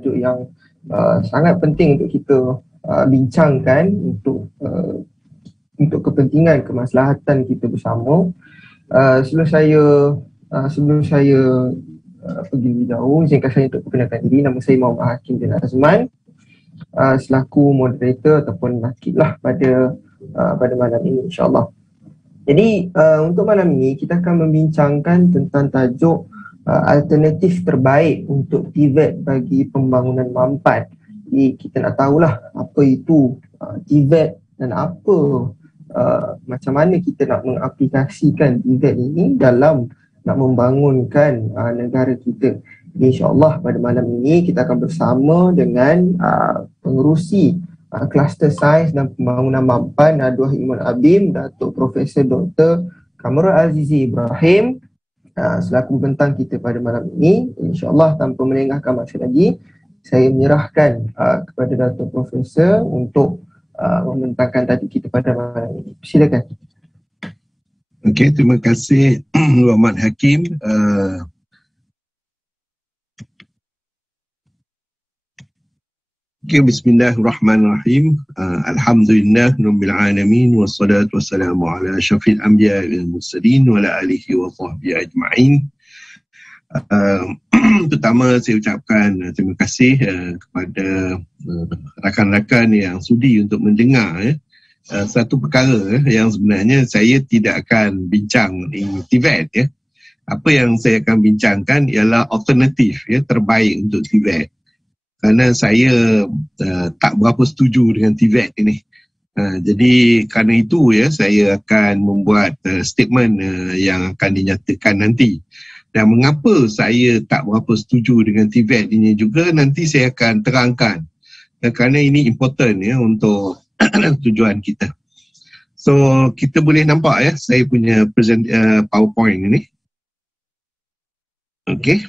tajuk yang sangat penting untuk kita bincangkan untuk kepentingan kemaslahatan kita bersama. Sebelum saya pergi lebih jauh, izinkan saya untuk perkenalkan diri. Nama saya Muhammad Hakim bin Azman, selaku moderator ataupun nakib lah pada malam ini, insyaAllah. Jadi untuk malam ini kita akan membincangkan tentang tajuk alternatif terbaik untuk TVET bagi pembangunan mampan. Jadi kita nak tahulah apa itu TVET dan macam mana kita nak mengaplikasikan TVET ini dalam nak membangunkan negara kita. Jadi insyaAllah pada malam ini kita akan bersama dengan pengerusi Kluster Sains dan Pembangunan Mampan Dua Hikmat Abim, Datuk Profesor Dr. Kamarul Azizi Ibrahim, selaku bentang kita pada malam ini. InsyaAllah tanpa melengahkan masa lagi, saya menyerahkan kepada Datuk Profesor untuk membentangkan tajuk kita pada malam ini. Silakan. Okey, terima kasih Muhammad Hakim. Okay, bismillahirrahmanirrahim. Alhamdulillah rabbil alamin wassalatu wassalamu ala syafil anbiya wal mursalin wa ala alihi wa sahbihi ajma'in. Pertama saya ucapkan terima kasih kepada rakan-rakan yang sudi untuk mendengar satu perkara yang sebenarnya saya tidak akan bincang di TVET. Apa yang saya akan bincangkan ialah alternatif terbaik untuk TVET. Kerana saya tak berapa setuju dengan TVET ini. Jadi kerana itu saya akan membuat statement yang akan dinyatakan nanti. Dan mengapa saya tak berapa setuju dengan TVET ini juga nanti saya akan terangkan. Kerana ini important untuk tujuan kita. So kita boleh nampak saya punya PowerPoint ini. Okay.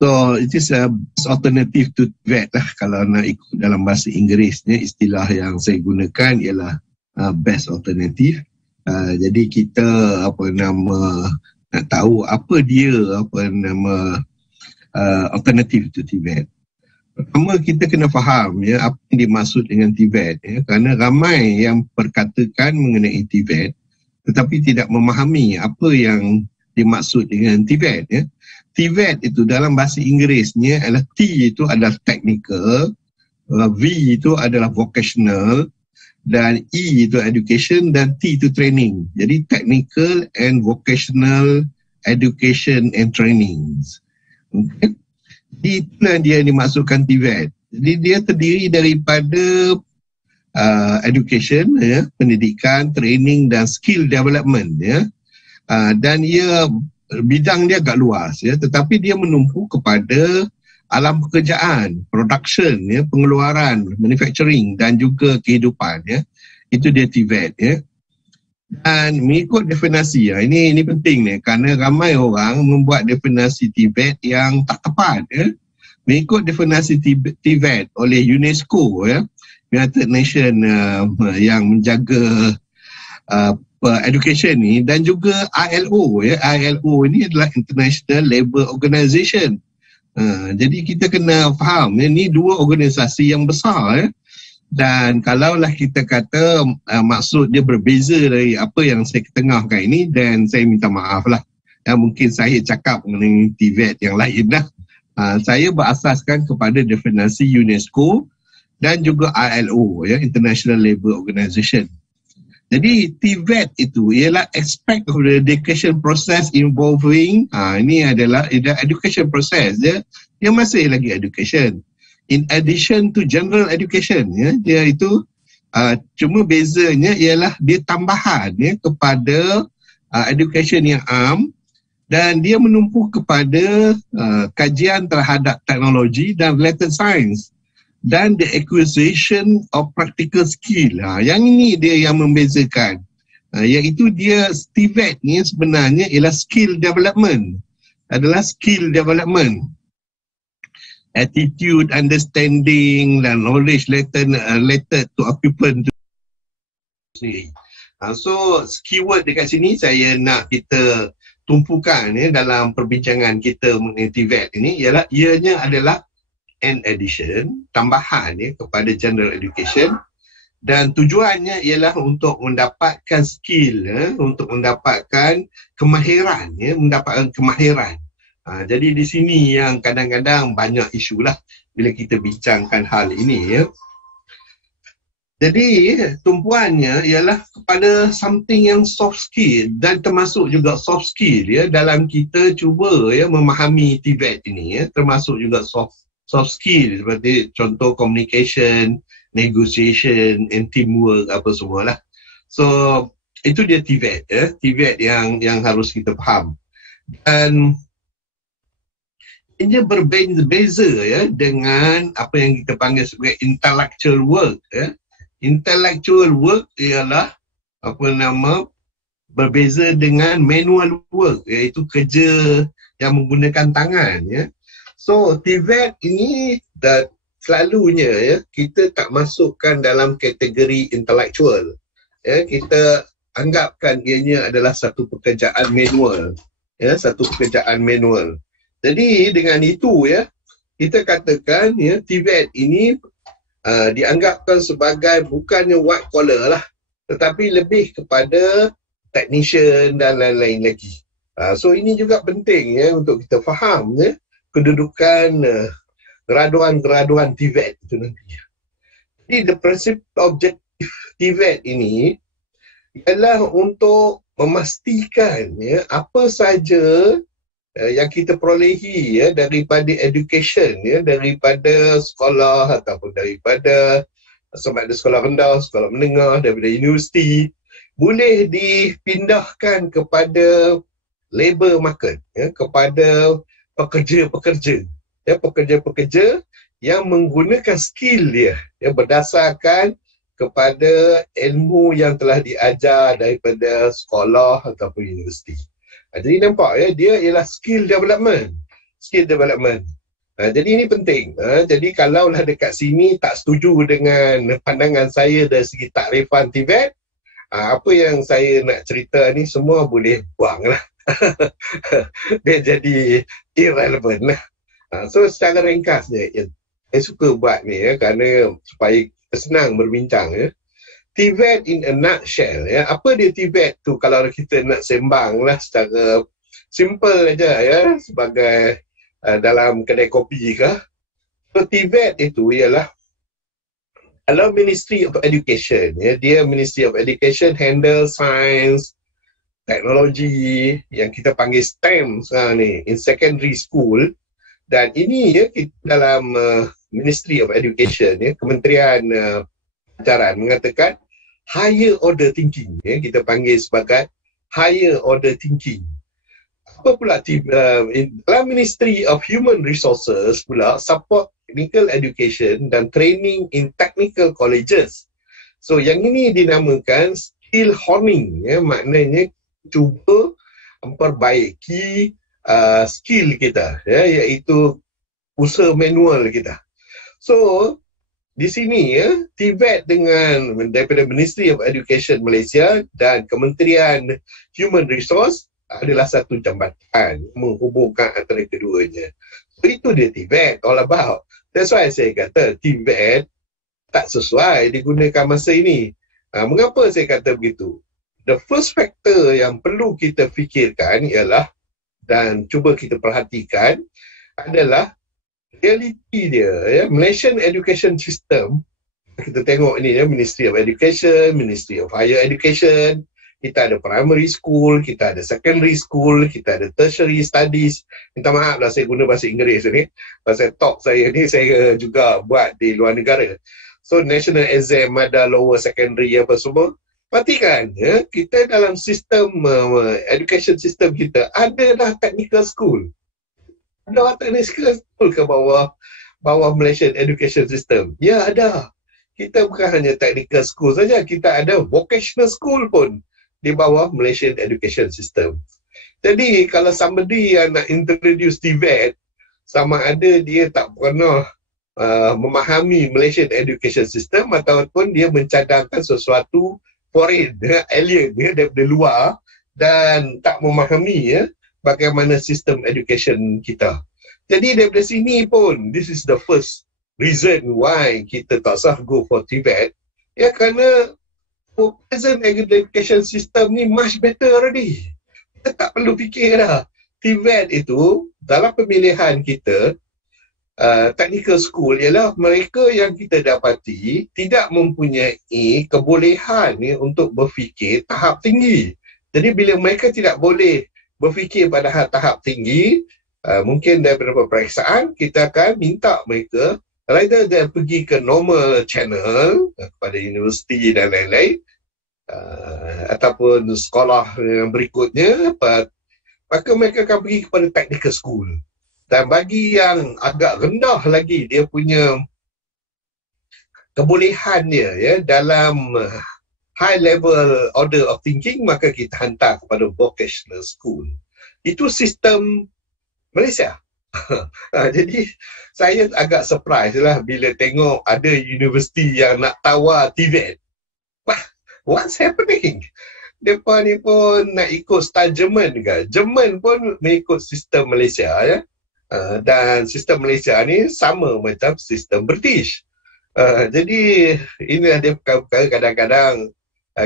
So it is a alternative to TVET lah kalau nak ikut dalam bahasa Inggerisnya. Istilah yang saya gunakan ialah best alternative. Jadi kita nak tahu apa dia alternative to TVET. Pertama kita kena faham apa yang dimaksud dengan TVET kerana ramai yang perkatakan mengenai TVET tetapi tidak memahami apa yang dimaksud dengan TVET. TVET itu dalam bahasa Inggerisnya adalah T itu adalah technical, V itu adalah vocational, dan E itu education, dan T itu training. Jadi technical and vocational education and trainings. Okay. Itulah dia yang dimaksudkan TVET. Jadi dia terdiri daripada education, pendidikan, training dan skill development. Dan bidang dia agak luas tetapi dia menumpu kepada alam pekerjaan, production, pengeluaran, manufacturing dan juga kehidupan. Itu dia TVET. Dan mengikut definisi, ini penting kerana ramai orang membuat definisi TVET yang tak tepat. Mengikut definisi TVET oleh UNESCO, United Nations yang menjaga education ni, dan juga ILO. ILO ni adalah International Labour Organization. Jadi kita kena faham ni dua organisasi yang besar. Dan kalaulah kita kata maksud dia berbeza dari apa yang saya ketengahkan ini, dan saya minta maaf lah. Mungkin saya cakap mengenai TVET yang lain lah. Saya berasaskan kepada definisi UNESCO dan juga ILO, International Labour Organization. Jadi TVET itu ialah aspect of the education process involving, ini adalah education process dia masih lagi education. In addition to general education, dia itu cuma bezanya ialah dia tambahan kepada education yang am, dan dia menumpu kepada kajian terhadap teknologi dan related science dan the acquisition of practical skill. Yang ini dia yang membezakan, iaitu dia TVET ni sebenarnya ialah skill development, attitude, understanding dan knowledge related to occupant sendiri. So keyword dekat sini saya nak kita tumpukan dalam perbincangan kita mengenai TVET ini ialah ianya adalah an addition, tambahan kepada general education, dan tujuannya ialah untuk mendapatkan skill, untuk mendapatkan kemahiran, mendapatkan kemahiran. Jadi di sini yang kadang-kadang banyak isu lah bila kita bincangkan hal ini. Jadi tumpuannya ialah kepada something yang soft skill, dan termasuk juga soft skill dalam kita cuba memahami TVET ini, termasuk juga soft skill seperti contoh communication, negotiation, and teamwork apa semualah. So itu dia TVET, TVET yang harus kita faham. Dan ia berbeza dengan apa yang kita panggil sebagai intellectual work. Intellectual work ialah berbeza dengan manual work, iaitu kerja yang menggunakan tangan. So TVET ini selalunya kita tak masukkan dalam kategori intellectual. Kita anggapkan ianya adalah satu pekerjaan manual. Satu pekerjaan manual. Jadi dengan itu kita katakan TVET ini dianggapkan sebagai bukannya white collar lah, tetapi lebih kepada technician dan lain-lain lagi. So ini juga penting untuk kita faham kedudukan graduan TVET itu nanti. Jadi the principal objective TVET ini ialah untuk memastikan apa saja yang kita perolehi daripada education, daripada sekolah ataupun daripada sama ada sekolah rendah, sekolah menengah, daripada universiti, boleh dipindahkan kepada labour market, kepada pekerja-pekerja, pekerja-pekerja yang menggunakan skill dia, berdasarkan kepada ilmu yang telah diajar daripada sekolah ataupun universiti. Jadi nampak dia ialah skill development. Jadi ini penting. Jadi kalaulah dekat sini tak setuju dengan pandangan saya dari segi takrifan TVET, apa yang saya nak cerita ni semua boleh buang lah. Dia jadi irrelevant lah. So secara ringkasnya, saya suka buat ni kerana supaya senang berbincang. TVET in a nutshell. Apa dia TVET tu kalau kita nak sembang lah secara simple aja sebagai dalam kedai kopi ke. So TVET itu ialah kalau Ministry of Education, dia Ministry of Education handle science, teknologi yang kita panggil STEM sekarang ni in secondary school, dan ini kita dalam Ministry of Education, Kementerian Ajaran mengatakan higher order thinking, kita panggil sebagai higher order thinking. Apa pula dalam Ministry of Human Resources pula support technical education dan training in technical colleges. So yang ini dinamakan skill honing, maknanya cuba memperbaiki skill kita, iaitu usaha manual kita. So di sini TVET dengan daripada Ministry of Education Malaysia dan Kementerian Human Resource adalah satu jambatan menghubungkan antara keduanya. So itu dia TVET all about. That's why saya kata TVET tak sesuai digunakan masa ini. Mengapa saya kata begitu? The first factor yang perlu kita fikirkan ialah dan cuba kita perhatikan adalah realiti dia, Malaysian education system. Kita tengok ni Ministry of Education, Ministry of Higher Education, kita ada primary school, kita ada secondary school, kita ada tertiary studies. Minta maaf lah saya guna bahasa Inggeris ni. Pasal talk saya ni saya juga buat di luar negara. So national exam ada lower secondary apa semua. Perhatikan kita dalam sistem education system kita ada dah technical school. Ada technical school ke bawah Malaysian education system? Ya ada. Kita bukan hanya technical school saja, kita ada vocational school pun di bawah Malaysian education system. Jadi kalau somebody yang nak introduce TVET, sama ada dia tak pernah memahami Malaysian education system ataupun dia mencadangkan sesuatu foreign, alien daripada luar dan tak memahami bagaimana sistem education kita. Jadi daripada sini pun, this is the first reason why kita tak sah go for TVET. Ya, kerana for present education system ni much better already. Kita tak perlu fikir dah. TVET itu, dalam pemilihan kita, technical school ialah mereka yang kita dapati tidak mempunyai kebolehan untuk berfikir tahap tinggi. Jadi bila mereka tidak boleh berfikir pada tahap tinggi, mungkin daripada peperiksaan, kita akan minta mereka rather than pergi ke normal channel kepada universiti dan lain-lain, ataupun sekolah yang berikutnya, maka mereka akan pergi kepada technical school. Dan bagi yang agak rendah lagi dia punya kebolehan dia ya dalam high level order of thinking, maka kita hantar kepada vocational school. Itu sistem Malaysia. Jadi saya agak surprise lah bila tengok ada universiti yang nak tawar TVET. What's happening? Mereka ni pun nak ikut style Jerman ke? Jerman pun mengikut sistem Malaysia ya. Dan sistem Malaysia ni sama macam sistem British. Jadi inilah dia perkara-perkara kadang-kadang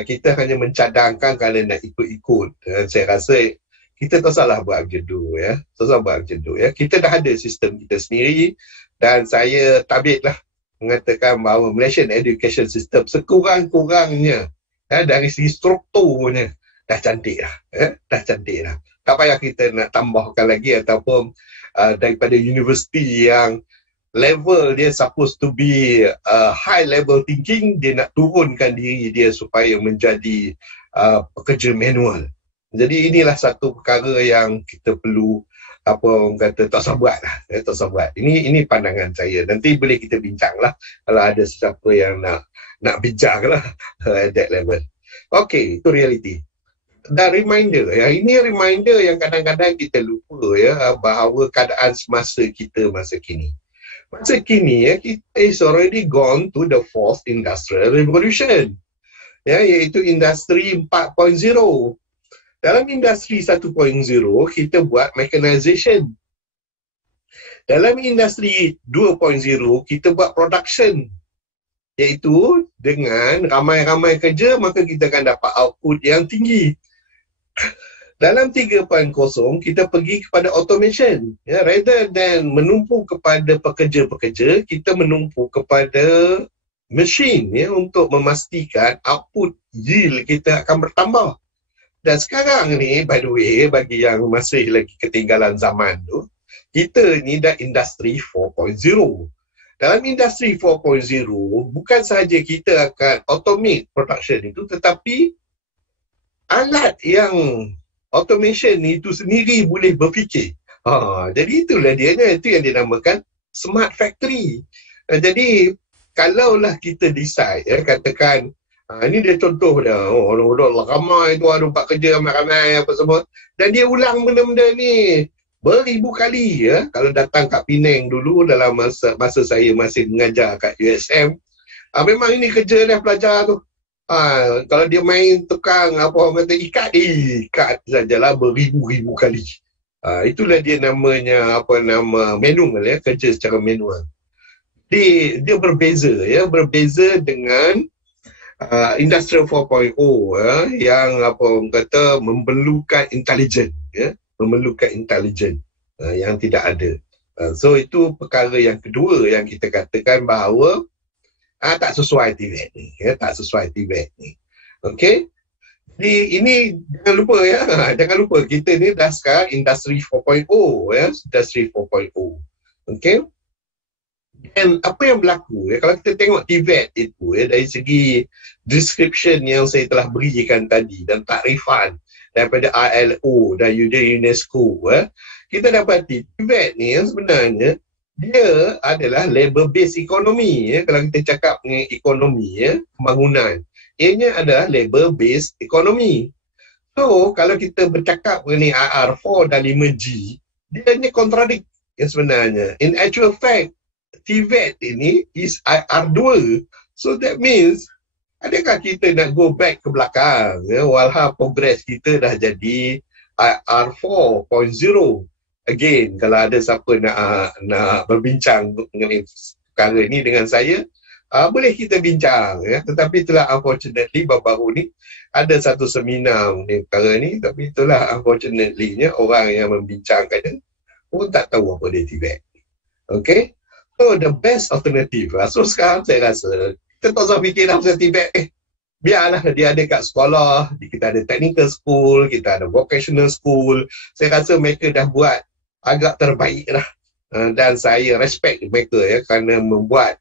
kita hanya mencadangkan kalau nak ikut-ikut. Dan saya rasa kita tak salah buat macam tu ya. Tak salah buat macam tu ya. Kita dah ada sistem kita sendiri dan saya tabiklah mengatakan bahawa Malaysian education system sekurang-kurangnya dari segi strukturnya dah cantik dah. Dah cantik dah. Tak payah kita nak tambahkan lagi ataupun daripada universiti yang level dia supposed to be high level thinking, dia nak turunkan diri dia supaya menjadi pekerja manual. Jadi inilah satu perkara yang kita perlu orang kata tak usah buat lah. Tak usah buat. Ini pandangan saya. Nanti boleh kita bincang lah kalau ada sesiapa yang nak bincang lah at that level. Okay, itu reality. Dan reminder, ya, ini reminder yang kadang-kadang kita lupa ya bahawa keadaan semasa kita masa kini. Masa kini ya, kita is already gone to the fourth industrial revolution. Ya, iaitu industri 4.0. Dalam industri 1.0, kita buat mechanization. Dalam industri 2.0, kita buat production. Iaitu dengan ramai-ramai kerja, maka kita akan dapat output yang tinggi. Dalam 3.0, kita pergi kepada automation. Ya, rather than menumpu kepada pekerja-pekerja, kita menumpu kepada mesin ya, untuk memastikan output yield kita akan bertambah. Dan sekarang ni, by the way, bagi yang masih lagi ketinggalan zaman tu, kita ni dah industri 4.0. Dalam industri 4.0, bukan sahaja kita akan automate production itu, tetapi alat yang automation itu sendiri boleh berfikir. Jadi itulah dia, itu yang dinamakan smart factory. Jadi, kalaulah kita decide, ya, katakan, ini dia contoh dia. Ramai tu ada buat kerja ramai-ramai apa semua. Dan dia ulang benda-benda ni beribu kali ya. Kalau datang kat Penang dulu dalam masa saya masih mengajar kat USM, memang ini kerja dah pelajar tu. Kalau dia main tukang apa orang kata ikat sajalah beribu-ribu kali. Itulah dia namanya manual ya, kerja secara manual. Dia berbeza ya, berbeza dengan Industrial 4.0 yang orang kata memerlukan intelijen ya, memerlukan intelijen yang tidak ada. So itu perkara yang kedua yang kita katakan bahawa tak sesuai TVET ni ya, tak sesuai TVET ni. Okey. Jadi ini jangan lupa ya, jangan lupa kita ni dah sekarang Industri 4.0 ya, Industri 4.0. Okey. Dan apa yang berlaku ya, kalau kita tengok TVET itu ya, dari segi description yang saya telah berikan tadi dan takrifan daripada ILO dan UNESCO ya, kita dapati TVET ni yang sebenarnya dia adalah labor based economy ya. Kalau kita cakap mengenai ekonomi ya, pembangunan, ianya adalah labor based economy. So kalau kita bercakap mengenai IR4 dan 5G, dia hanya kontradik yang sebenarnya. In actual fact, TVET ini is IR2. So that means, adakah kita nak go back ke belakang? Ya? Walhal progress kita dah jadi IR 4.0. Again, kalau ada siapa nak berbincang mengenai perkara ni dengan saya, boleh kita bincang, ya. Tetapi itulah unfortunately baru-baru ni ada satu seminar mengenai perkara ni, tapi itulah unfortunately-nya orang yang membincangkannya pun tak tahu apa dia TVET. Okay? So the best alternative lah. So sekarang saya rasa kita tak usah fikir dah pasal TVET. Biarlah dia ada kat sekolah, kita ada technical school, kita ada vocational school. Saya rasa mereka dah buat agak terbaik lah. Dan saya respect mereka, ya, kerana membuat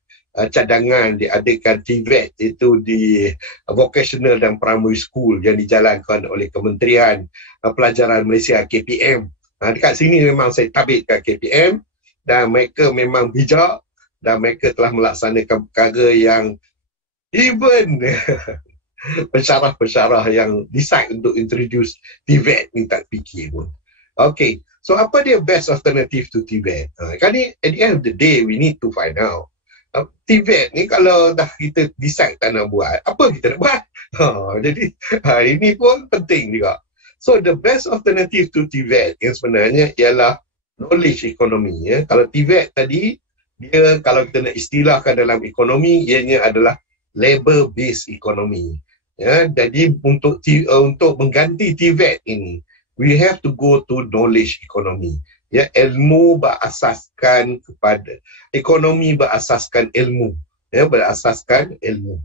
cadangan diadakan TVET itu di vocational dan primary school yang dijalankan oleh Kementerian Pelajaran Malaysia, KPM. Dekat sini memang saya tabik kat KPM dan mereka memang bijak dan mereka telah melaksanakan perkara yang even pensyarah-pensyarah yang decide untuk introduce TVET ni tak fikir pun. Okay, so apa dia best alternative to TVET? Kan ni at the end of the day we need to find out. TVET ni kalau dah kita decide tak nak buat, apa kita nak buat? Jadi ini pun penting juga. So the best alternative to TVET yang sebenarnya ialah knowledge economy, ya. Kalau TVET tadi, dia kalau kita nak istilahkan dalam ekonomi, ianya adalah labor based economy, ya. Jadi untuk mengganti TVET ini, we have to go to knowledge economy, ya. Ilmu berasaskan kepada ekonomi, berasaskan ilmu, ya, berasaskan ilmu.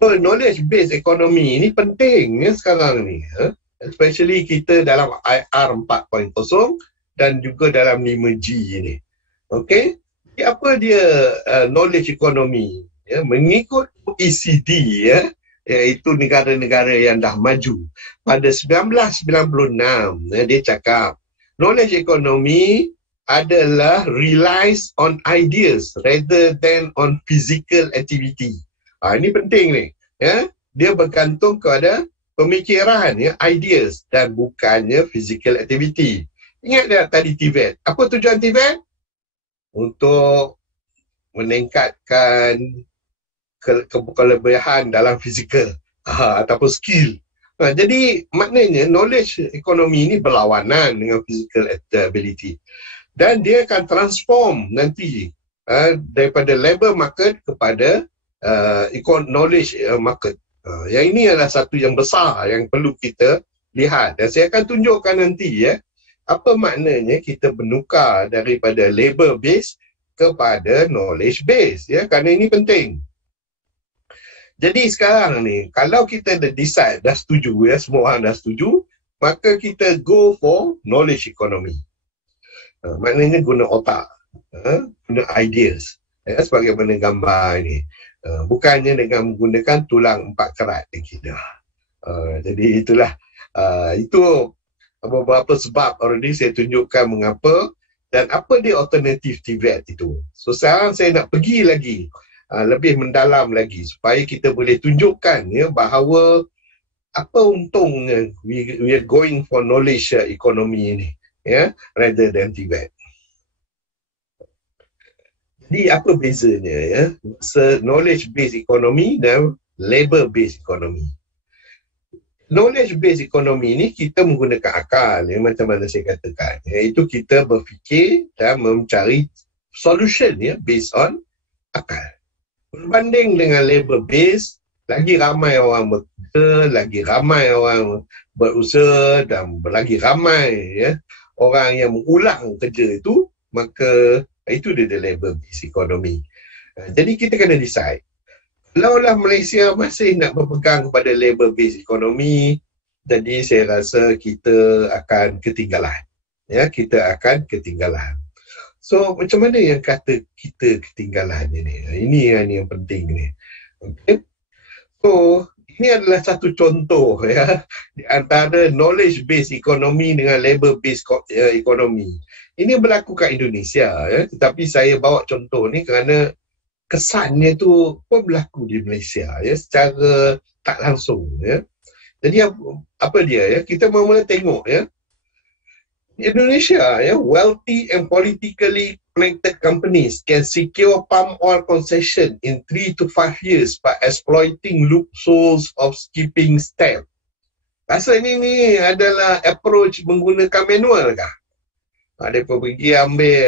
So, knowledge based economy ini penting, ya, sekarang ni, ya. Especially kita dalam IR 4.0 dan juga dalam 5G ini. Okay, jadi apa dia knowledge economy, ya? Mengikut OECD, ya, iaitu negara-negara yang dah maju, pada 1996, ya, dia cakap knowledge economy adalah relies on ideas rather than on physical activity. Ini penting ni, ya. Dia bergantung kepada pemikiran, ya, ideas dan bukannya physical activity. Ingat tak tadi TVET? Apa tujuan TVET? Untuk meningkatkan kelebihan dalam fizikal ataupun skill. Jadi maknanya knowledge economy ini berlawanan dengan physical ability. Dan dia akan transform nanti daripada labor market kepada knowledge market. Yang ini adalah satu yang besar yang perlu kita lihat. Dan saya akan tunjukkan nanti, ya, apa maknanya kita menukar daripada labor base kepada knowledge base, ya, kerana ini penting. Jadi sekarang ni, kalau kita dah decide, dah setuju, ya, semua orang dah setuju, maka kita go for knowledge economy. Maknanya guna otak, guna ideas, ya, sebagaimana gambar ini. Bukannya dengan menggunakan tulang 4 kerat lagi dah. Jadi itulah, itu beberapa sebab already saya tunjukkan mengapa dan apa dia alternatif TVET itu. So sekarang saya nak pergi lagi, lebih mendalam lagi supaya kita boleh tunjukkan, ya, bahawa apa untungnya we are going for knowledge economy ini, ya, rather than TVET. Jadi apa bezanya, ya, knowledge based economy dan labor based economy. Knowledge based economy ni kita menggunakan akal, ya, macam mana saya katakan, iaitu kita berfikir dan mencari solution, ya, based on akal. Berbanding dengan labor based, lagi ramai orang bekerja, lagi ramai orang berusaha dan lagi ramai, ya, orang yang mengulang kerja itu, maka itu dia labor based economy. Jadi kita kena decide. Kalaulah Malaysia masih nak berpegang kepada labor based economy, jadi saya rasa kita akan ketinggalan. Ya, kita akan ketinggalan. So macam mana yang kata kita ketinggalan ini? Ini yang penting ni. Okay. So ini adalah satu contoh, ya, di antara knowledge based economy dengan labor based economy. Ini berlaku kat Indonesia, ya, tetapi saya bawa contoh ni kerana kesannya tu pun berlaku di Malaysia, ya, secara tak langsung, ya. Jadi apa dia, ya, kita mula-mula tengok, ya, Indonesia, ya, wealthy and politically connected companies can secure palm oil concession in 3 to 5 years by exploiting loopholes of skipping stamp. Rasa ni adalah approach menggunakan manual kah? Mereka pergi ambil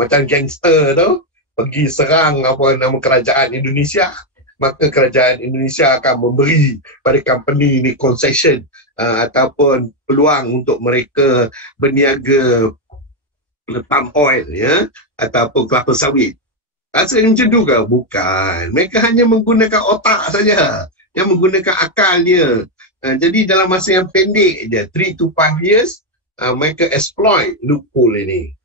macam gangster tu, pergi serang apa nama kerajaan Indonesia, maka kerajaan Indonesia akan memberi pada company ni concession ataupun peluang untuk mereka berniaga palm oil ya, ataupun kelapa sawit. Rasanya macam tu ke? Bukan. Mereka hanya menggunakan otak saja, yang menggunakan akal dia. Jadi dalam masa yang pendek dia, 3 to 5 years, mereka exploit loophole ini.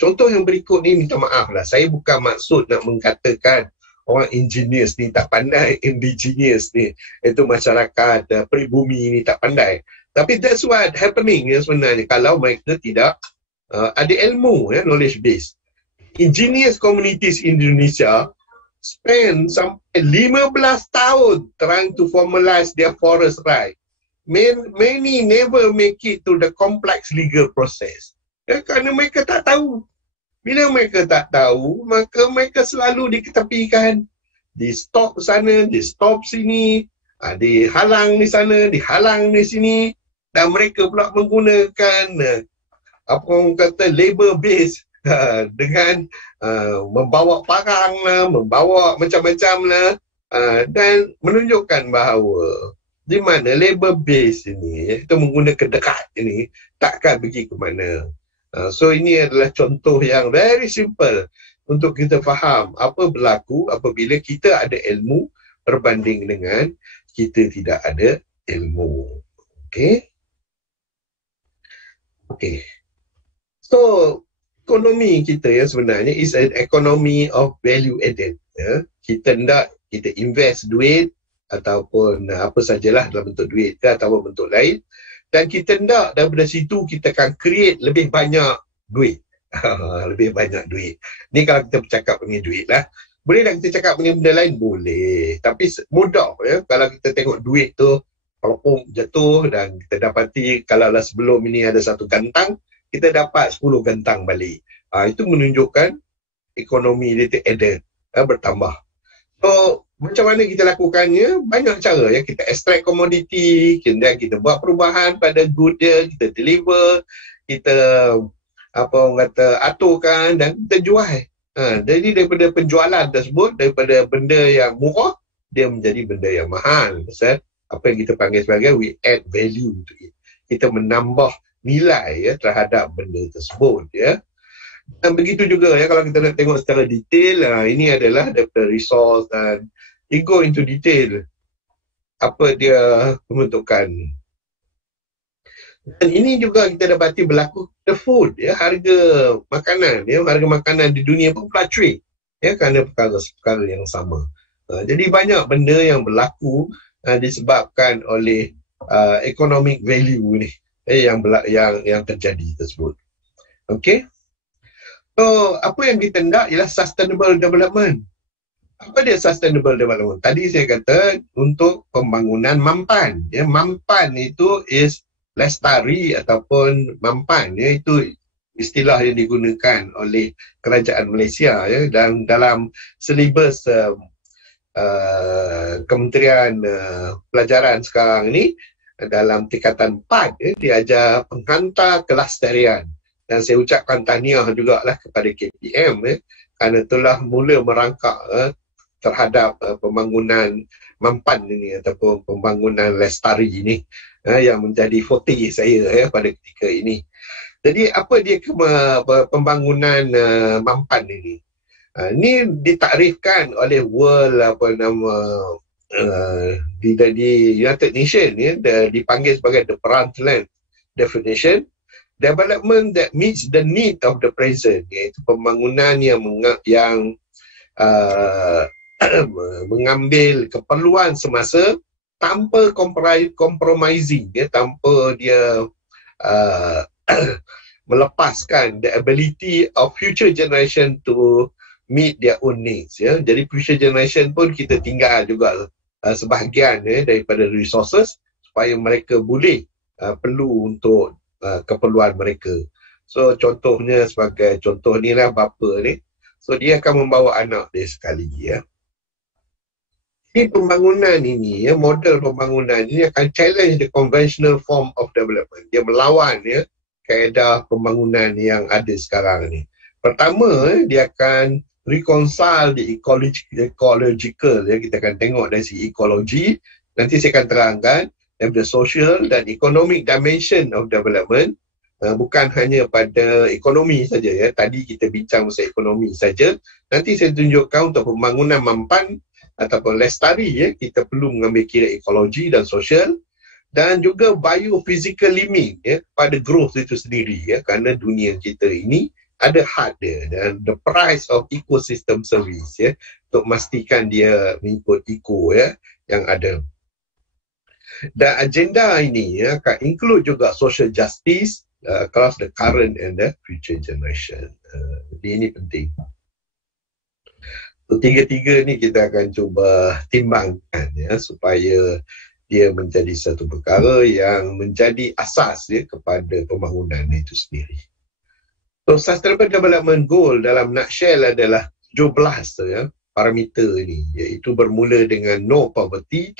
Contoh yang berikut ni, minta maaf lah, saya bukan maksud nak mengatakan orang engineers ni tak pandai, indigenous ni, itu masyarakat peribumi ni tak pandai. Tapi that's what happening ya sebenarnya, kalau mereka tidak ada ilmu ya, knowledge base. Engineers communities Indonesia spend sampai 15 tahun trying to formalize their forest right. Many never make it to the complex legal process. Ya, kerana mereka tak tahu. Bila mereka tak tahu, maka mereka selalu diketepikan. Di stop sana, di stop sini, dihalang di sana, dihalang di sini. Dan mereka pula menggunakan apa orang kata labor base dengan membawa parang lah, membawa macam-macam lah, dan menunjukkan bahawa di mana labor base ini, itu menggunakan dekat ini, takkan pergi ke mana. So ini adalah contoh yang very simple untuk kita faham apa berlaku apabila kita ada ilmu berbanding dengan kita tidak ada ilmu. Okay. So ekonomi kita ya sebenarnya is an economy of value added. Ya. Kita invest duit ataupun apa sajalah dalam bentuk duit ke ataupun bentuk lain, dan kita hendak daripada situ kita akan create lebih banyak duit. Lebih banyak duit. Ni kalau kita bercakap mengenai duit lah. Boleh tak kita cakap mengenai benda lain? Boleh. Tapi mudah ya kalau kita tengok duit tu pelopong jatuh dan kita dapati kalau lah sebelum ini ada 1 gantang, kita dapat 10 gantang balik. Itu menunjukkan ekonomi dia added, bertambah. So, macam mana kita lakukannya? Banyak cara ya. Kita extract komoditi, kemudian kita buat perubahan pada good dia, kita deliver, kita apa orang kata aturkan dan kita jual. Jadi daripada penjualan tersebut, daripada benda yang murah, dia menjadi benda yang mahal. Pasal apa yang kita panggil sebagai we add value to it. Kita menambah nilai ya terhadap benda tersebut ya. Dan begitu juga ya kalau kita nak tengok secara detail, ini adalah daripada resource dan go into detail apa dia pembentukan. Dan ini juga kita dapati berlaku the food ya, harga makanan ya, harga makanan di dunia pun fluctuate ya kerana perkara-perkara yang sama. Jadi banyak benda yang berlaku disebabkan oleh economic value ni yang terjadi tersebut. Okey. So, apa yang kita nak ialah sustainable development. Apa dia sustainable development? Tadi saya kata untuk pembangunan mampan. Ya, mampan itu is lestari ataupun mampan. Ya, itu istilah yang digunakan oleh kerajaan Malaysia. Ya, dan dalam silibus Kementerian Pelajaran sekarang ini, dalam tingkatan 4, ya, diajar penghantar kelestarian. Dan saya ucapkan tahniah jugalah kepada KPM kerana telah mula merangkak terhadap pembangunan mampan ini ataupun pembangunan lestari ini yang menjadi forte saya pada ketika ini. Jadi apa dia pembangunan mampan ini? Ini ditakrifkan oleh World di United Nations ya, dipanggil sebagai the Brundtland definition. Development that meets the need of the present, iaitu pembangunan yang mengambil keperluan semasa tanpa compromising, tanpa dia melepaskan the ability of future generation to meet their own needs. Ya. Jadi future generation pun kita tinggal juga sebahagian daripada resources supaya mereka boleh perlu untuk keperluan mereka. So contohnya sebagai contoh ni lah bapa ni. So dia akan membawa anak dia sekali ya. Ini pembangunan ini, model pembangunan ini akan challenge the conventional form of development. Dia melawan kaedah pembangunan yang ada sekarang ni. Pertama, dia akan reconcile the ecological. Kita akan tengok dari segi ekologi. Nanti saya akan terangkan daripada social dan economic dimension of development. Bukan hanya pada ekonomi saja. Tadi kita bincang pasal ekonomi saja. Nanti saya tunjukkan untuk pembangunan mampan ataupun lestari, kita perlu mengambil kira ekologi dan sosial, dan juga biophysical limit pada growth itu sendiri, kerana dunia kita ini ada had dia, dan the price of ecosystem service untuk memastikan dia mengikut eco yang ada. Dan agenda ini akan include juga social justice across the current and the future generation. Jadi ini penting. Tiga-tiga ni kita akan cuba timbangkan supaya dia menjadi satu perkara yang menjadi asas kepada pembangunan itu sendiri. So, Sustainable Development Goal dalam nutshell adalah 17 parameter ini, iaitu bermula dengan no poverty,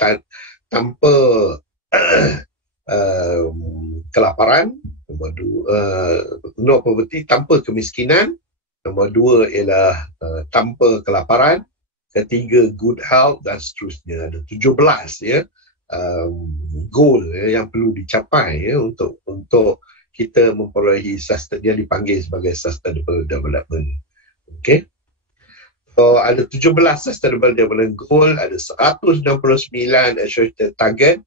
tanpa kelaparan, no poverty, tanpa kemiskinan. Nombor 2 ialah tanpa kelaparan. Ketiga, good health, dan seterusnya. Ada 17 goal yang perlu dicapai untuk kita memperolehi yang dipanggil sebagai Sustainable Development. Okay. So, ada 17 Sustainable Development Goal, ada 169 associated target,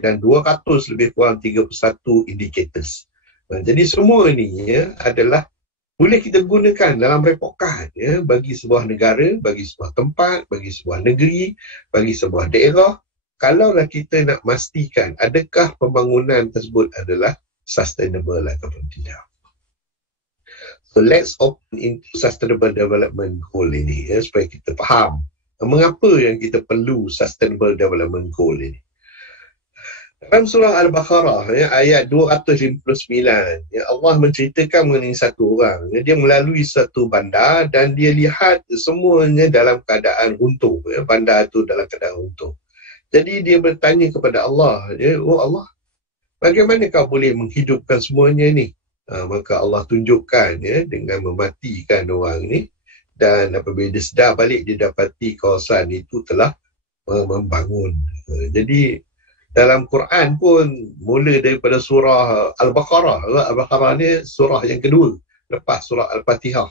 dan 200 lebih kurang 31 indicators. Jadi semua ini adalah boleh kita gunakan dalam report card bagi sebuah negara, bagi sebuah tempat, bagi sebuah negeri, bagi sebuah daerah. Kalaulah kita nak pastikan adakah pembangunan tersebut adalah sustainable ataupun tidak. So let's open into Sustainable Development Goal ini supaya kita faham mengapa yang kita perlu Sustainable Development Goal ini. Dalam surah Al-Baqarah ayat 259, Allah menceritakan mengenai satu orang. Dia melalui satu bandar dan dia lihat semuanya dalam keadaan runtuh. Bandar itu dalam keadaan runtuh. Jadi dia bertanya kepada Allah, oh Allah, bagaimana kau boleh menghidupkan semuanya ni? Maka Allah tunjukkan dengan mematikan orang ni, dan apabila dia sedar balik, dia dapati kawasan itu telah membangun. Jadi dalam Quran pun mula daripada surah Al-Baqarah. Al-Baqarah ni surah yang kedua lepas surah Al-Fatihah.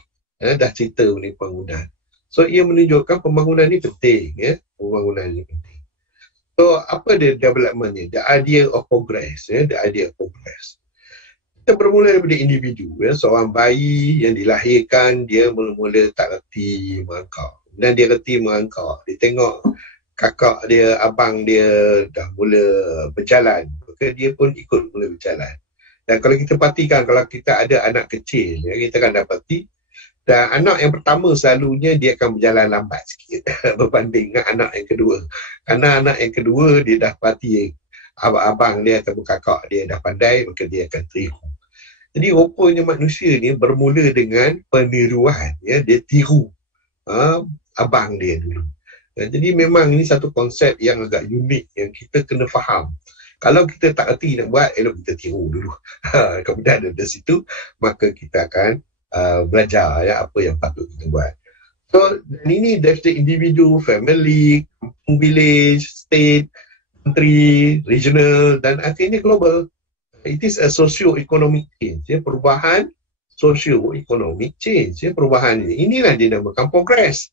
Dah cerita mengenai pembangunan. So ia menunjukkan pembangunan ni penting. Pembangunan ni penting. So apa dia development ni? The idea of progress. The idea of progress. Kita bermula daripada individu. Seorang bayi yang dilahirkan, dia mula-mula tak reti merangkak. Dan dia reti merangkak. Dia tengok kakak dia, abang dia dah mula berjalan, maka dia pun ikut mula berjalan. Dan kalau kita perhatikan, kalau kita ada anak kecil, kita akan dapati, dan anak yang pertama selalunya dia akan berjalan lambat sikit berbanding dengan anak yang kedua. Karena anak yang kedua dia dah perhati abang dia atau kakak dia dah pandai, maka dia akan tiru. Jadi rupanya manusia ni bermula dengan peniruan, dia tiru abang dia dulu. Jadi memang ini satu konsep yang agak unik yang kita kena faham. Kalau kita tak erti nak buat, elok kita tiru dulu. Kemudian dari situ, maka kita akan belajar apa yang patut kita buat. So, dan ini dari individu, family, village, state, country, regional, dan akhirnya global. It is a socio-economic change. Perubahan socio-economic change. Perubahan ini. Inilah dinamakan progress.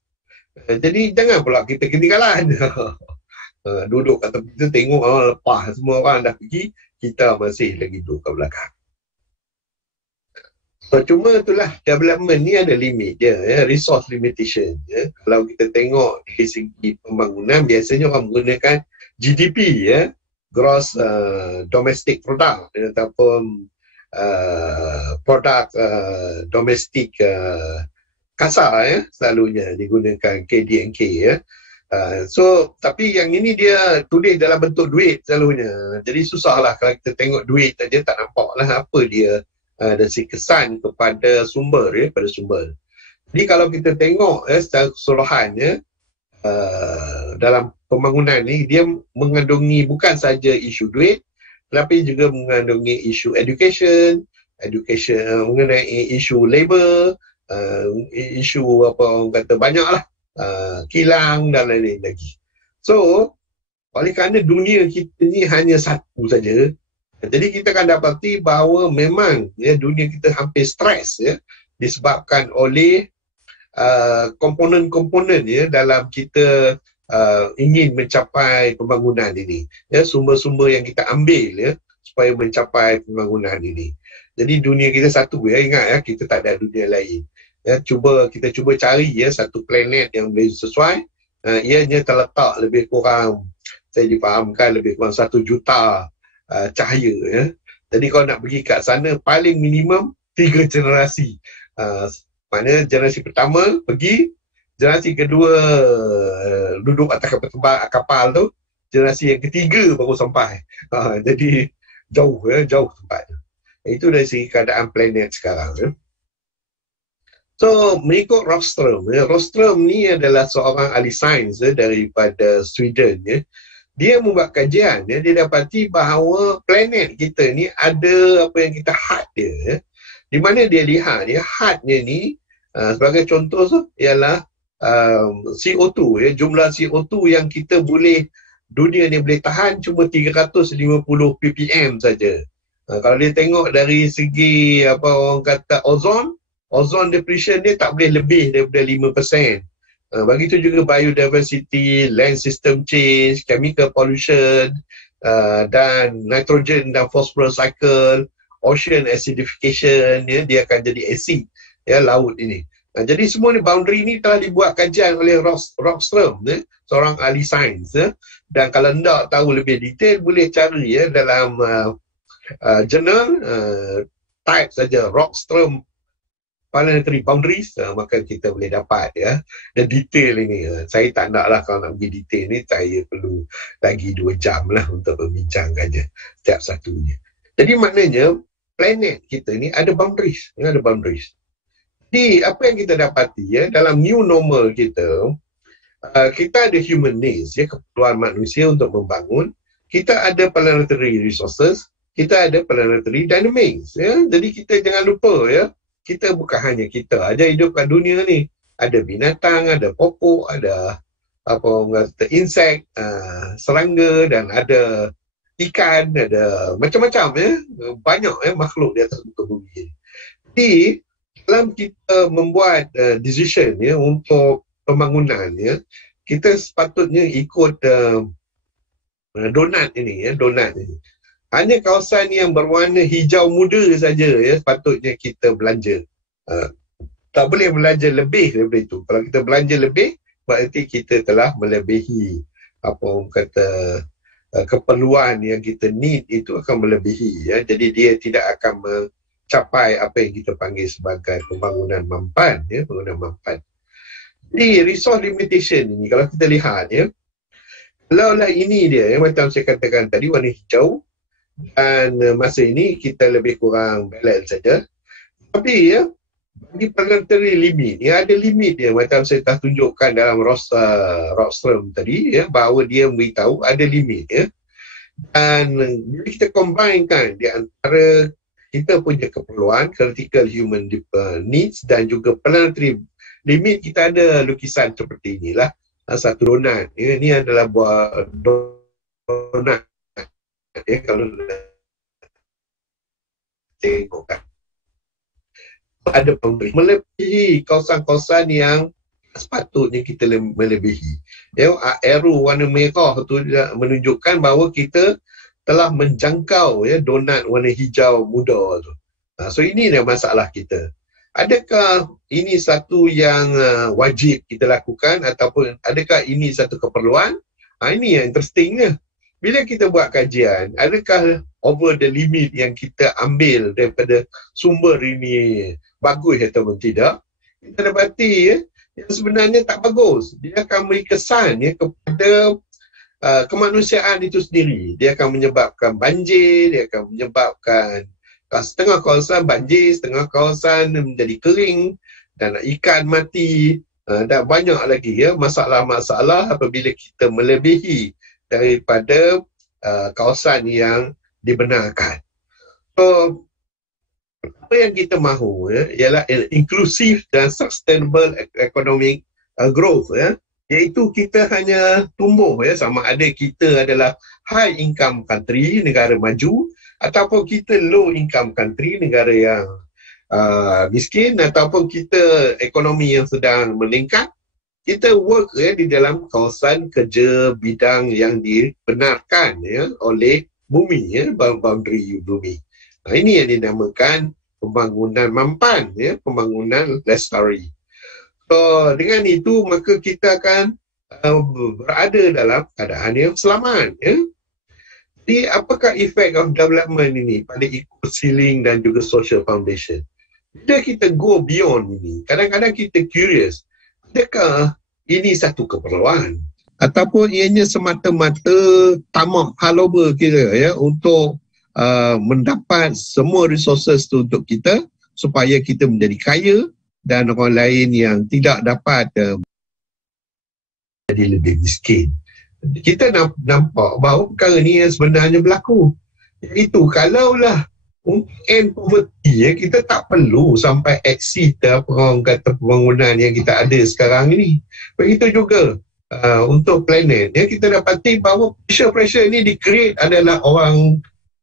Jadi jangan pula kita ketinggalan. Duduk atau kita tengok lepas semua orang dah pergi, kita masih lagi duduk kat belakang. So, cuma itulah development ni ada limit dia, resource limitation. Kalau kita tengok dari segi pembangunan, biasanya orang menggunakan GDP, gross domestic product, ataupun produk domestik kasar, selalunya digunakan KDNK. So, tapi yang ini dia tulis dalam bentuk duit selalunya. Jadi susahlah kalau kita tengok duit saja, tak nampak lah apa dia dari kesan kepada sumber, pada sumber. Jadi kalau kita tengok secara keseluruhan, dalam pembangunan ni, dia mengandungi bukan saja isu duit, tetapi juga mengandungi isu education mengenai isu labor, isu apa orang kata banyaklah, kilang dan lain-lain lagi. So, oleh kerana dunia kita ni hanya satu saja, jadi kita akan dapati bahawa memang ya, dunia kita hampir stres ya, disebabkan oleh komponen-komponen ya dalam kita ingin mencapai pembangunan ini, ya, sumber-sumber yang kita ambil ya supaya mencapai pembangunan ini. Jadi dunia kita satu ya, ingat ya, kita tak ada dunia lain. Ya, kita cuba cari ya satu planet yang boleh sesuai. Ianya terletak lebih kurang, saya difahamkan lebih kurang 1 juta cahaya ya. Jadi kalau nak pergi kat sana paling minimum 3 generasi. Maknanya generasi pertama pergi, generasi kedua duduk atas kapal tu, generasi yang ketiga baru sampai. Jadi jauh tempat tu. Itu dari segi keadaan planet sekarang ya. So, mengikut Rostrom, Rostrom ni adalah seorang ahli sains daripada Sweden. Dia membuat kajian, dia dapati bahawa planet kita ni ada apa yang kita had dia. Di mana dia lihat, hadnya ni, sebagai contoh ialah CO2, jumlah CO2 yang kita boleh, dunia ni boleh tahan cuma 350 ppm saja. Kalau dia tengok dari segi apa orang kata ozone depletion dia tak boleh lebih daripada 5%. Begitu juga biodiversity, land system change, chemical pollution, dan nitrogen dan phosphorus cycle, ocean acidification, ya, dia akan jadi acid ya, laut ini. Jadi semua ni boundary ni telah dibuat kajian oleh Rostrom, ya, seorang ahli sains. Ya. Dan kalau hendak tahu lebih detail, boleh cari ya dalam jurnal, type saja Rostrom Planetary Boundaries, maka kita boleh dapat ya. Dan detail ini, saya tak nak lah kalau nak pergi detail ni, saya perlu lagi 2 jam lah untuk berbincangkannya setiap satunya. Jadi maknanya planet kita ni ada boundaries, ya, ada boundaries. Jadi apa yang kita dapati ya dalam new normal kita, kita ada human needs ya, keperluan manusia untuk membangun. Kita ada planetary resources, kita ada planetary dynamics ya. Jadi kita jangan lupa ya, kita bukan hanya kita aja hidup kat dunia ni. Ada binatang, ada pokok, ada apa orang kata insek, serangga, dan ada ikan, ada macam-macam ya. Banyak ya makhluk di atas muka bumi. Jadi dalam kita membuat decision ya untuk pembangunan ya, kita sepatutnya ikut donat ini ya, donat ini. Hanya kawasan yang berwarna hijau muda saja ya sepatutnya kita belanja. Tak boleh belanja lebih daripada itu. Kalau kita belanja lebih, berarti kita telah melebihi apa orang kata keperluan yang kita need itu akan melebihi ya. Jadi dia tidak akan mencapai apa yang kita panggil sebagai pembangunan mampan ya, pembangunan mampan. Jadi resource limitation ini kalau kita lihat ya, kalaulah ini dia ya, macam saya katakan tadi warna hijau, dan masa ini kita lebih kurang balance saja. Tapi ya, bagi planetary limit, ya ada limit dia. Macam saya telah tunjukkan dalam Rostrom tadi, ya, bahawa dia beritahu ada limit. Ya. Dan bila kita combinekan di antara kita punya keperluan, critical human needs dan juga planetary limit, kita ada lukisan seperti inilah. Satu donat. Ya. Ini adalah buah donat. Ya, kalau tengok kan ada pemberi melebihi kawasan-kawasan yang sepatutnya kita melebihi. Ya, arrow warna merah tu menunjukkan bahawa kita telah menjangkau ya donat warna hijau muda tu. So ini adalah masalah kita. Adakah ini satu yang wajib kita lakukan ataupun adakah ini satu keperluan? Ini yang interestingnya. Bila kita buat kajian, adakah over the limit yang kita ambil daripada sumber ini bagus ataupun tidak? Kita dapati ya, yang sebenarnya tak bagus. Dia akan beri kesan ya, kepada kemanusiaan itu sendiri. Dia akan menyebabkan banjir, dia akan menyebabkan setengah kawasan banjir, setengah kawasan menjadi kering dan ikan mati. Dan banyak lagi masalah-masalah apabila kita melebihi daripada kawasan yang dibenarkan. So, apa yang kita mahu ialah inklusif dan sustainable economic growth, iaitu kita hanya tumbuh sama ada kita adalah high income country, negara maju, ataupun kita low income country, negara yang miskin, ataupun kita ekonomi yang sedang meningkat. Kita work di dalam kawasan kerja bidang yang dibenarkan oleh bumi, boundary bumi. Ini yang dinamakan pembangunan mampan, pembangunan lestari. So, dengan itu maka kita akan berada dalam keadaan yang selamat. Jadi apakah efek of development ini pada eco ceiling dan juga social foundation? Bila kita go beyond ini, kadang-kadang kita curious, adakah ini satu keperluan? Ataupun ianya semata-mata tamak haloba kita untuk mendapat semua resources tu untuk kita supaya kita menjadi kaya dan orang lain yang tidak dapat jadi lebih miskin. Kita nampak bahawa perkara ni yang sebenarnya berlaku. Iaitu kalaulah untuk end poverty, kita tak perlu sampai exceed orang kata pembangunan yang kita ada sekarang ini. Begitu juga untuk planet, kita dapati bahawa pressure ini di-create adalah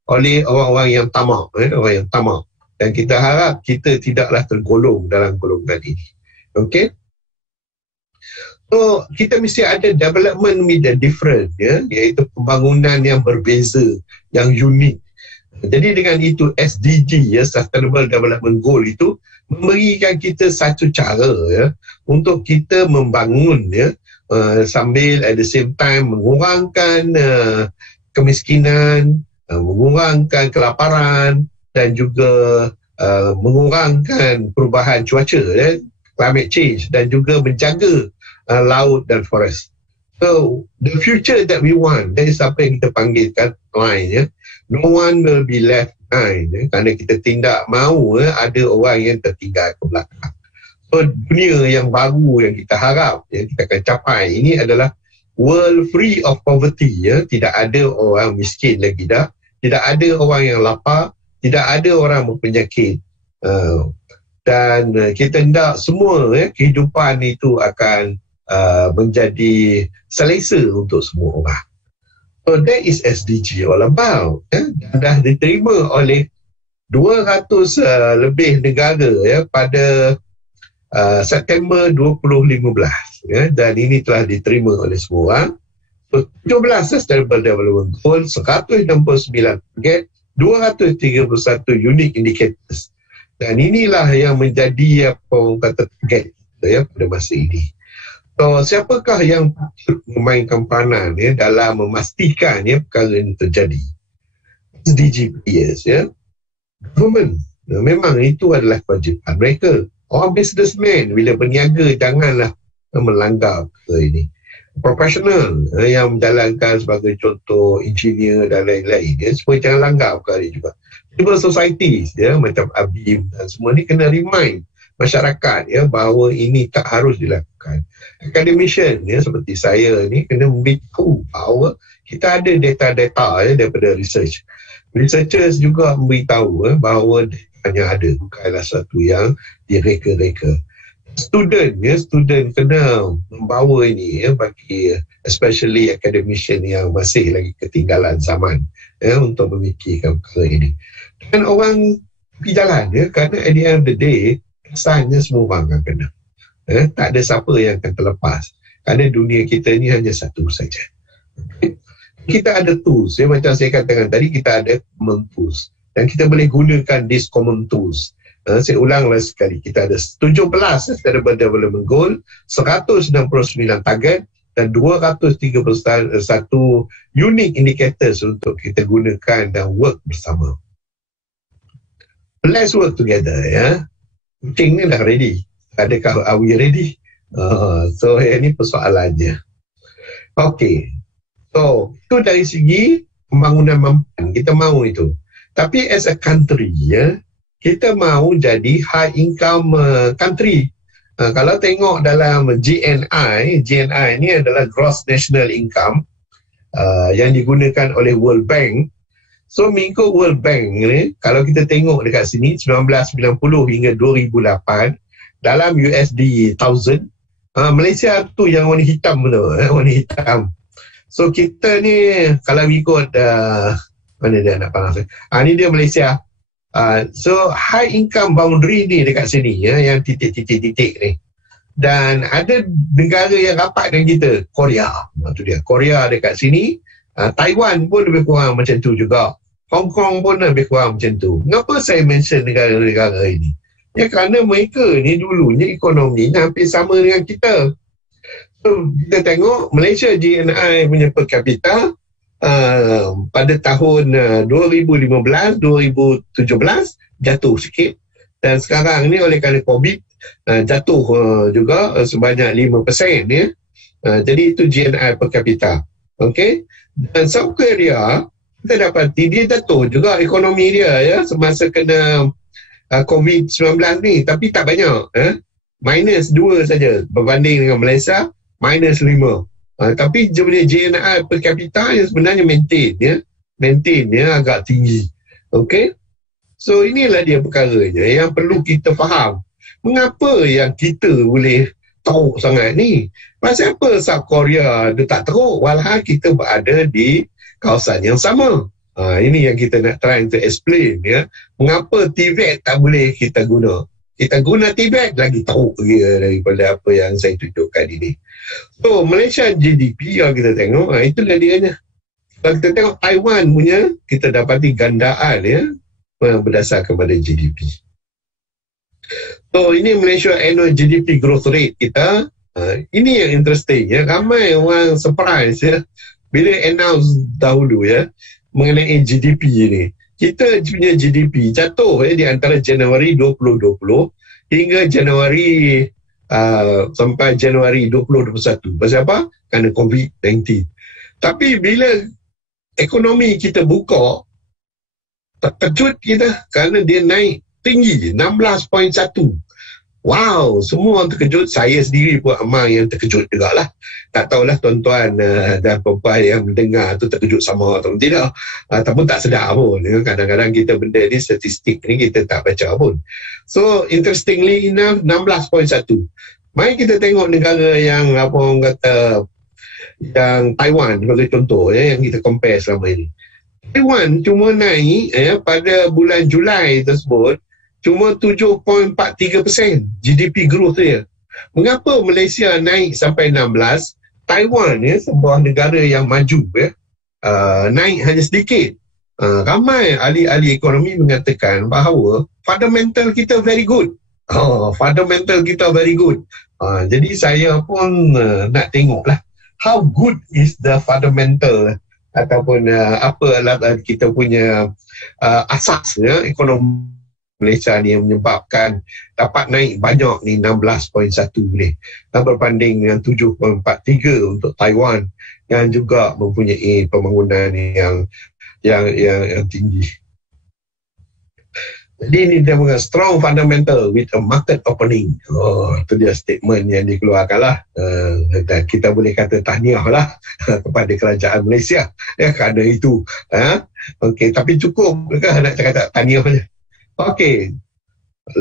oleh orang-orang yang tamak, orang yang tamak. Dan kita harap kita tidaklah tergolong dalam golongan ini. Okay? So, kita mesti ada development with the different, iaitu pembangunan yang berbeza, yang unik. Jadi dengan itu SDG, Sustainable Development Goal itu memberikan kita satu cara untuk kita membangun sambil at the same time mengurangkan kemiskinan, mengurangkan kelaparan dan juga mengurangkan perubahan cuaca, climate change, dan juga menjaga laut dan forest. So, the future that we want, that is apa yang kita panggilkan line, no one will be left behind, kerana kita tidak mahu ada orang yang tertinggal ke belakang. So, dunia yang baru yang kita harap kita akan capai ini adalah world free of poverty, tidak ada orang miskin lagi dah, tidak ada orang yang lapar, tidak ada orang berpenyakit, dan kita hendak semua kehidupan itu akan menjadi selesa untuk semua orang. So that is SDG all about. Dah diterima oleh 200 lebih negara pada September 2015, dan ini telah diterima oleh semua orang. So, 17 Sustainable Development Goals, 169 target, 231 unique indicators. Dan inilah yang menjadi apa orang kata target pada masa ini. So, siapakah yang memainkan peranan dalam memastikan perkara ini terjadi? SDG players, government. Memang itu adalah kewajipan mereka. Orang businessman bila berniaga janganlah melanggar perkara ini. Profesional yang menjalankan sebagai contoh engineer dan lain-lain, semua jangan langgar perkara ini juga. Civil societies macam ABIM dan semua ni kena remind masyarakat bahawa ini tak harus dilakukan. Academician seperti saya ni kena memberitahu bahawa kita ada data-data daripada research. Researchers juga memberitahu bahawa datanya ada, bukanlah satu yang direka-reka. Student kena membawa ini bagi especially academician yang masih lagi ketinggalan zaman untuk memikirkan perkara ini. Dan orang pergi jalan kerana at the end of the day kesannya semua orang akan kena. Tak ada siapa yang akan terlepas. Kerana dunia kita ni hanya satu saja. Kita ada tools. Macam saya katakan tadi, kita ada common tools. Dan kita boleh gunakan this common tools. Saya ulanglah sekali. Kita ada 17 Sustainable Development Goal, 169 target dan 231 unique indicators untuk kita gunakan dan work bersama. Let's work together, Kucing ni dah ready. Adakah are we ready? So ini persoalannya. Okay. So itu dari segi pembangunan mampan. Kita mahu itu. Tapi as a country, kita mahu jadi high income country. Kalau tengok dalam GNI ni adalah Gross National Income yang digunakan oleh World Bank. So mengikut World Bank ni, kalau kita tengok dekat sini 1990 hingga 2008 dalam USD 1000, Malaysia tu yang warna hitam tu, warna hitam. So kita ni kalau ikut mana dia nak panas ni dia Malaysia. So high income boundary ni dekat sini yang titik-titik ni. Dan ada negara yang rapat dengan kita, Korea. Tu dia, Korea dekat sini. Taiwan pun lebih kurang macam tu juga. Hong Kong pun lebih kurang macam tu. Kenapa saya mention negara-negara ini? Ya kerana mereka ni dulunya ekonominya hampir sama dengan kita. So kita tengok Malaysia GNI punya per kapita pada tahun 2015, 2017 jatuh sikit. Dan sekarang ni oleh kerana COVID jatuh juga sebanyak 5% ya. Jadi itu GNI per kapita. Okay. Dan South Korea, kita dapati dia jatuh juga ekonomi dia ya semasa kena COVID-19 ni, tapi tak banyak minus 2 saja berbanding dengan Malaysia minus 5. Tapi dia punya GNI per kapita yang sebenarnya maintain agak tinggi. Okay. So inilah dia perkaranya yang perlu kita faham. Mengapa yang kita boleh teruk sangat ni? Pasal apa South Korea dia tak teruk walhal kita berada di kawasan yang sama? Ini yang kita nak try to explain ya. Mengapa TVET tak boleh kita guna? Kita guna TVET lagi teruk daripada apa yang saya tunjukkan ini. So Malaysia GDP yang kita tengok, itulah dia. Kalau kita tengok Taiwan punya, kita dapati gandaan ya berdasarkan pada GDP. So ini Malaysia annual GDP growth rate kita. Ini yang interesting ya. Ramai orang surprise ya bila announce dahulu ya mengenai GDP ni. Kita punya GDP jatuh di antara Januari 2020 hingga Januari sampai Januari 2021. Pasal apa? Kerana COVID-19. Tapi bila ekonomi kita buka, terkejut kita kerana dia naik tinggi 16.1. Wow, semua orang terkejut. Saya sendiri pun amang yang terkejut juga lah. Tak tahulah tuan-tuan dan perempuan yang mendengar tu terkejut sama atau tidak. Ataupun tak sedar pun. Kadang-kadang kita benda ni, statistik ni kita tak baca pun. So, interestingly enough, 16.1. Mari kita tengok negara yang apa orang kata, yang Taiwan sebagai contoh yang kita compare selama ini. Taiwan cuma naik pada bulan Julai tersebut cuma 7.43% GDP growth dia. Mengapa Malaysia naik sampai 16? Taiwan sebuah negara yang maju naik hanya sedikit. Ramai ahli-ahli ekonomi mengatakan bahawa fundamental kita very good. Fundamental kita very good. Jadi saya pun nak tengoklah how good is the fundamental ataupun apa kita punya asas ekonomi Malaysia ni yang menyebabkan dapat naik banyak ni 16.1 ni berbanding dengan 7.43 untuk Taiwan yang juga mempunyai pembangunan yang tinggi. Jadi ini dia bukan strong fundamental with a market opening. Itu dia statement yang dikeluarkan lah. Dan kita boleh kata tahniah lah kepada kerajaan Malaysia kerana itu. Okay, tapi cukup ke nak cakap tahniah saja? Okay,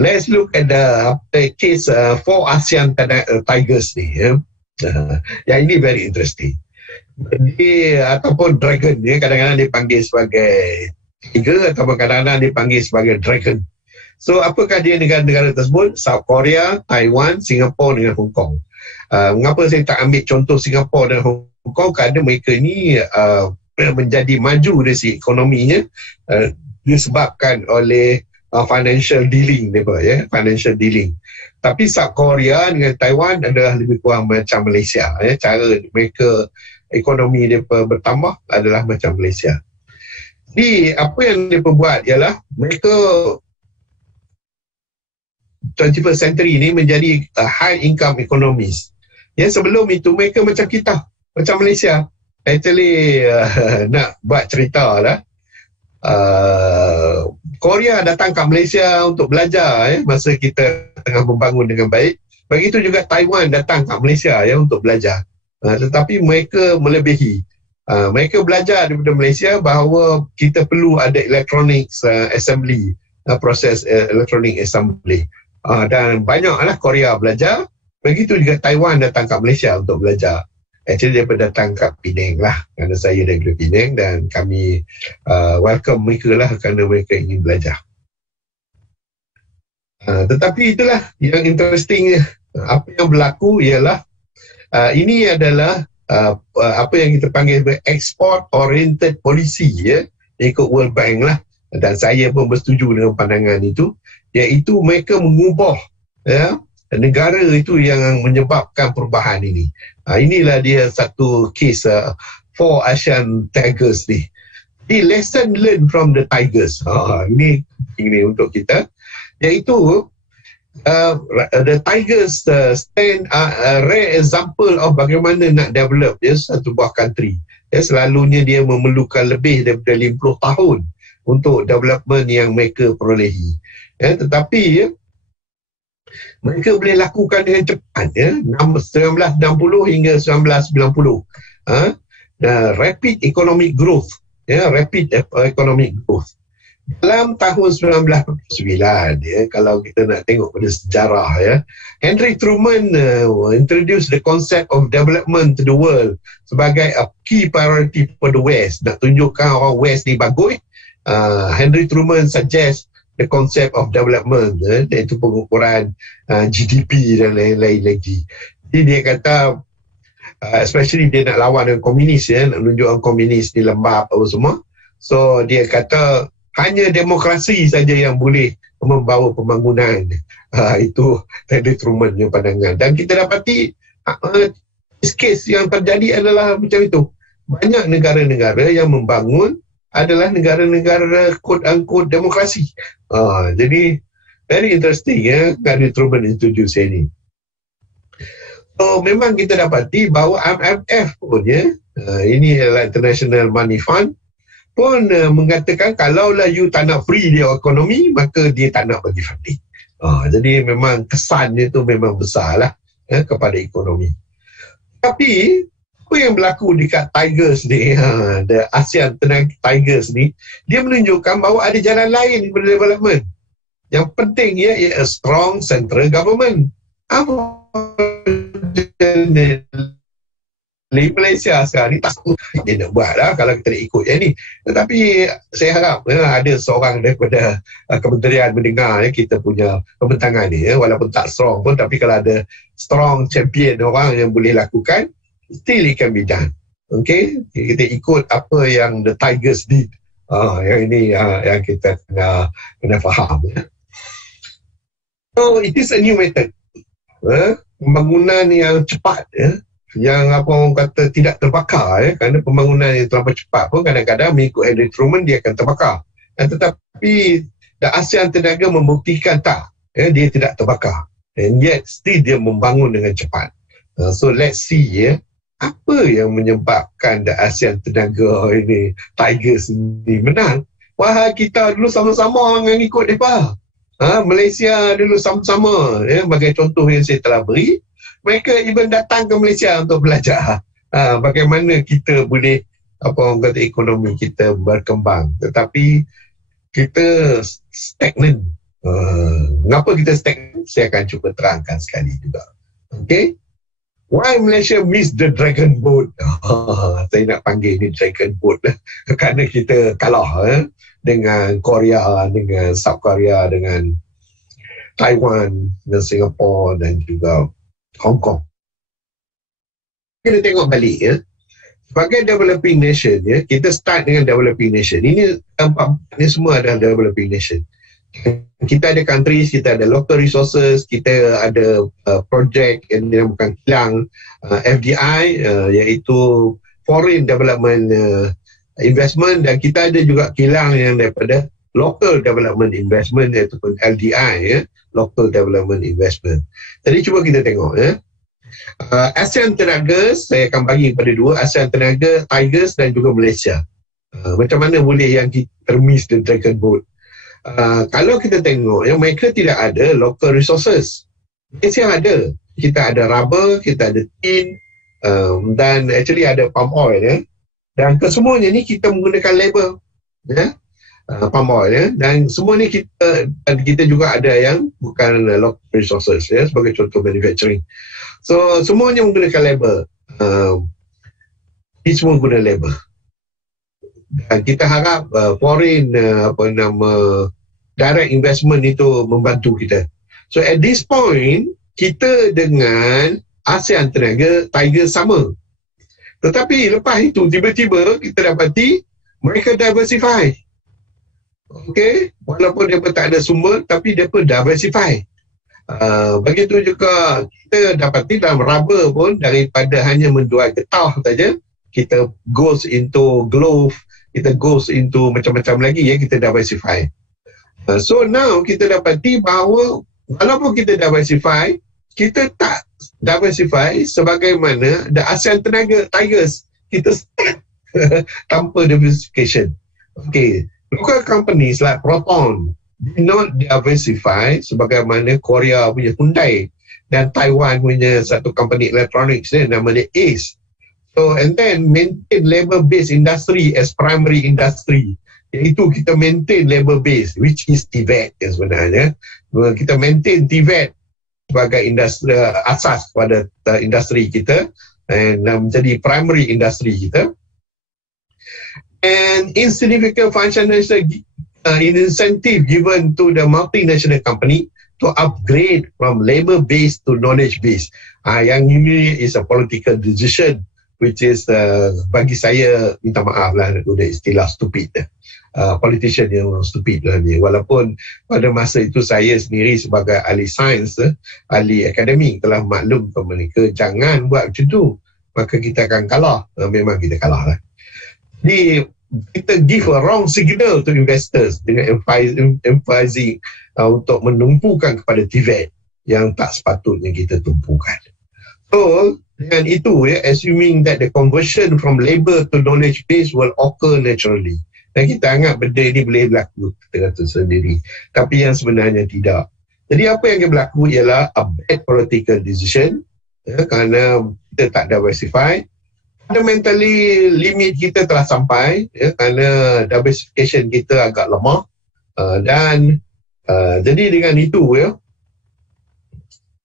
let's look at the case for ASEAN Tigers ni. Yang ini very interesting. Dia ataupun dragon kadang-kadang dipanggil sebagai tiger ataupun kadang-kadang dipanggil sebagai dragon. So apakah dia negara-negara tersebut? South Korea, Taiwan, Singapura dengan Hong Kong. Mengapa saya tak ambil contoh Singapura dan Hong Kong? Kerana mereka ni menjadi maju dari segi ekonominya disebabkan oleh financial dealing financial dealing. Tapi South Korea dengan Taiwan adalah lebih kurang macam Malaysia cara mereka ekonomi dia bertambah adalah macam Malaysia. Jadi apa yang dia buat ialah mereka 21st century ni menjadi high income economies. Sebelum itu mereka macam kita, macam Malaysia. Actually nak buat cerita lah. Korea datang ke Malaysia untuk belajar masa kita tengah membangun dengan baik. Begitu juga Taiwan datang kat Malaysia ya untuk belajar. Tetapi mereka melebihi. Mereka belajar daripada Malaysia bahawa kita perlu ada electronics assembly, proses electronic assembly. Dan banyaklah Korea belajar. Begitu juga Taiwan datang kat Malaysia untuk belajar. Actually daripada datang kat Penang lah, kerana saya daripada Penang, dan kami welcome mereka lah kerana mereka ingin belajar. Tetapi itulah yang interesting. Apa yang berlaku ialah ini adalah apa yang kita panggil export oriented policy ya, ikut World Bank lah, dan saya pun bersetuju dengan pandangan itu, iaitu mereka mengubah ya, negara itu yang menyebabkan perubahan ini. Inilah dia satu case for ASEAN Tigers ni. The lesson learned from the Tigers. Ini untuk kita, iaitu the Tigers stand a rare example of bagaimana nak develop satu buah country. Selalunya dia memerlukan lebih daripada 50 tahun untuk development yang mereka perolehi. Tetapi mereka boleh lakukan dengan cepat 1960 hingga 1990. Rapid economic growth. Rapid economic growth. Dalam tahun 1949, kalau kita nak tengok pada sejarah, Henry Truman introduce the concept of development to the world sebagai a key priority for the West. Nak tunjukkan orang West ni bagus, Henry Truman suggest the concept of development, iaitu pengukuran GDP dan lain-lain lagi. Jadi dia kata, especially dia nak lawan dengan komunis, nak tunjukkan komunis ni lembab apa semua. So dia kata hanya demokrasi saja yang boleh membawa pembangunan. Itu Henry Truman punya pandangan. Dan kita dapati kes yang terjadi adalah macam itu. Banyak negara-negara yang membangun adalah negara-negara quote-unquote demokrasi. Jadi very interesting Henry Truman introduce ini. So memang kita dapati bahawa IMF pun ini adalah International Money Fund pun mengatakan kalaulah you tak nak free dia ekonomi, maka dia tak nak bagi funding. Jadi memang kesannya tu memang besar lah kepada ekonomi. Tapi apa yang berlaku dekat Tigers ni, the ASEAN Tigers ni, dia menunjukkan bahawa ada jalan lain pada development. Yang penting ialah a strong central government. Apa di Malaysia sekarang ni tak tahu dia nak buat lah kalau kita nak ikut yang ni. Tetapi saya harap ada seorang daripada kementerian mendengar kita punya pembentangan ni, walaupun tak strong pun, tapi kalau ada strong champion orang yang boleh lakukan, still it can be done. Okay, kita ikut apa yang the Tigers did. Yang ini yang kita kena faham. So it is a new method. Pembangunan yang cepat, yang apa orang kata tidak terbakar, kerana pembangunan yang terlalu cepat pun kadang-kadang mengikut Henry Truman dia akan terbakar. Tetapi the ASEAN Tenaga membuktikan tak, dia tidak terbakar, and yet still dia membangun dengan cepat. So let's see apa yang menyebabkan the ASEAN Tenaga ini, Tigers ini menang. Wah, kita dulu sama-sama dengan ikut mereka. Malaysia dulu sama-sama, sebagai contoh yang saya telah beri. Mereka even datang ke Malaysia untuk belajar bagaimana kita boleh, apa orang kata, ekonomi kita berkembang. Tetapi kita stagnan. Mengapa kita stagnan? Saya akan cuba terangkan sekali juga. Okay? Why Malaysia miss the dragon boat? Saya nak panggil ni dragon boat lah. Kerana kita kalah dengan Korea, dengan South Korea, dengan Taiwan, dan Singapura, dan juga Hong Kong. Kita tengok balik sebagai developing nation, kita start dengan developing nation. Ini semua adalah developing nation. Kita ada countries, kita ada local resources, kita ada project yang dinamakan kilang FDI, iaitu foreign development investment, dan kita ada juga kilang yang daripada local development investment, iaitu LDI, local development investment. Jadi cuba kita tengok ASEAN Tenaga, saya akan bagi kepada dua, ASEAN Tenaga, Tigers dan juga Malaysia. Macam mana boleh yang kita miss the dragon boat? Kalau kita tengok mereka tidak ada local resources. Malaysia ada. Kita ada rubber, kita ada tin, dan actually ada palm oil. Dan kesemuanya ni kita menggunakan labor. Palm oil. Dan semua ni kita juga ada yang bukan local resources, sebagai contoh manufacturing. So semuanya menggunakan labor. Ini semua guna labor. Dan kita harap foreign direct investment itu membantu kita. So at this point, kita dengan ASEAN Tiger sama. Tetapi lepas itu tiba-tiba kita dapati mereka diversify. Okay, walaupun dia pun tak ada sumber, tapi dia pun diversify. Begitu juga kita dapati dalam rubber pun, daripada hanya menjual getah saja, kita goes into glove, kita goes into macam-macam lagi, kita diversify. So now kita dapati bahawa walaupun kita diversify, kita tak diversify sebagaimana the ASEAN Tigers. Kita start tanpa diversification. Okay, local companies like Proton did not diversify sebagaimana Korea punya Hyundai dan Taiwan punya satu company electronics nama dia ACE. So and then maintain labor-based industry as primary industry. Iaitu kita maintain labor-based, which is TVET sebenarnya. Kita maintain TVET sebagai industri asas kepada industri kita dan menjadi primary industri kita. And insignificant financial incentive given to the multinational company to upgrade from labor-based to knowledge-based. Yang ini is a political decision, which is bagi saya, minta maaf lah guna istilah stupid. Politician yang stupid lah ni. Walaupun pada masa itu saya sendiri sebagai ahli sains, ahli akademik telah maklum kepada mereka, jangan buat macam tu, maka kita akan kalah. Memang kita kalah lah. Jadi kita give a wrong signal to investors dengan emphasizing untuk menumpukan kepada TVET yang tak sepatutnya kita tumpukan. So dengan itu, assuming that the conversion from labor to knowledge base will occur naturally. Dan kita anggap benda ini boleh berlaku, kita kata sendiri. Tapi yang sebenarnya tidak. Jadi apa yang berlaku ialah a bad political decision, kerana kita tak diversify. Fundamentally, limit kita telah sampai, kerana diversification kita agak lemah. Jadi dengan itu,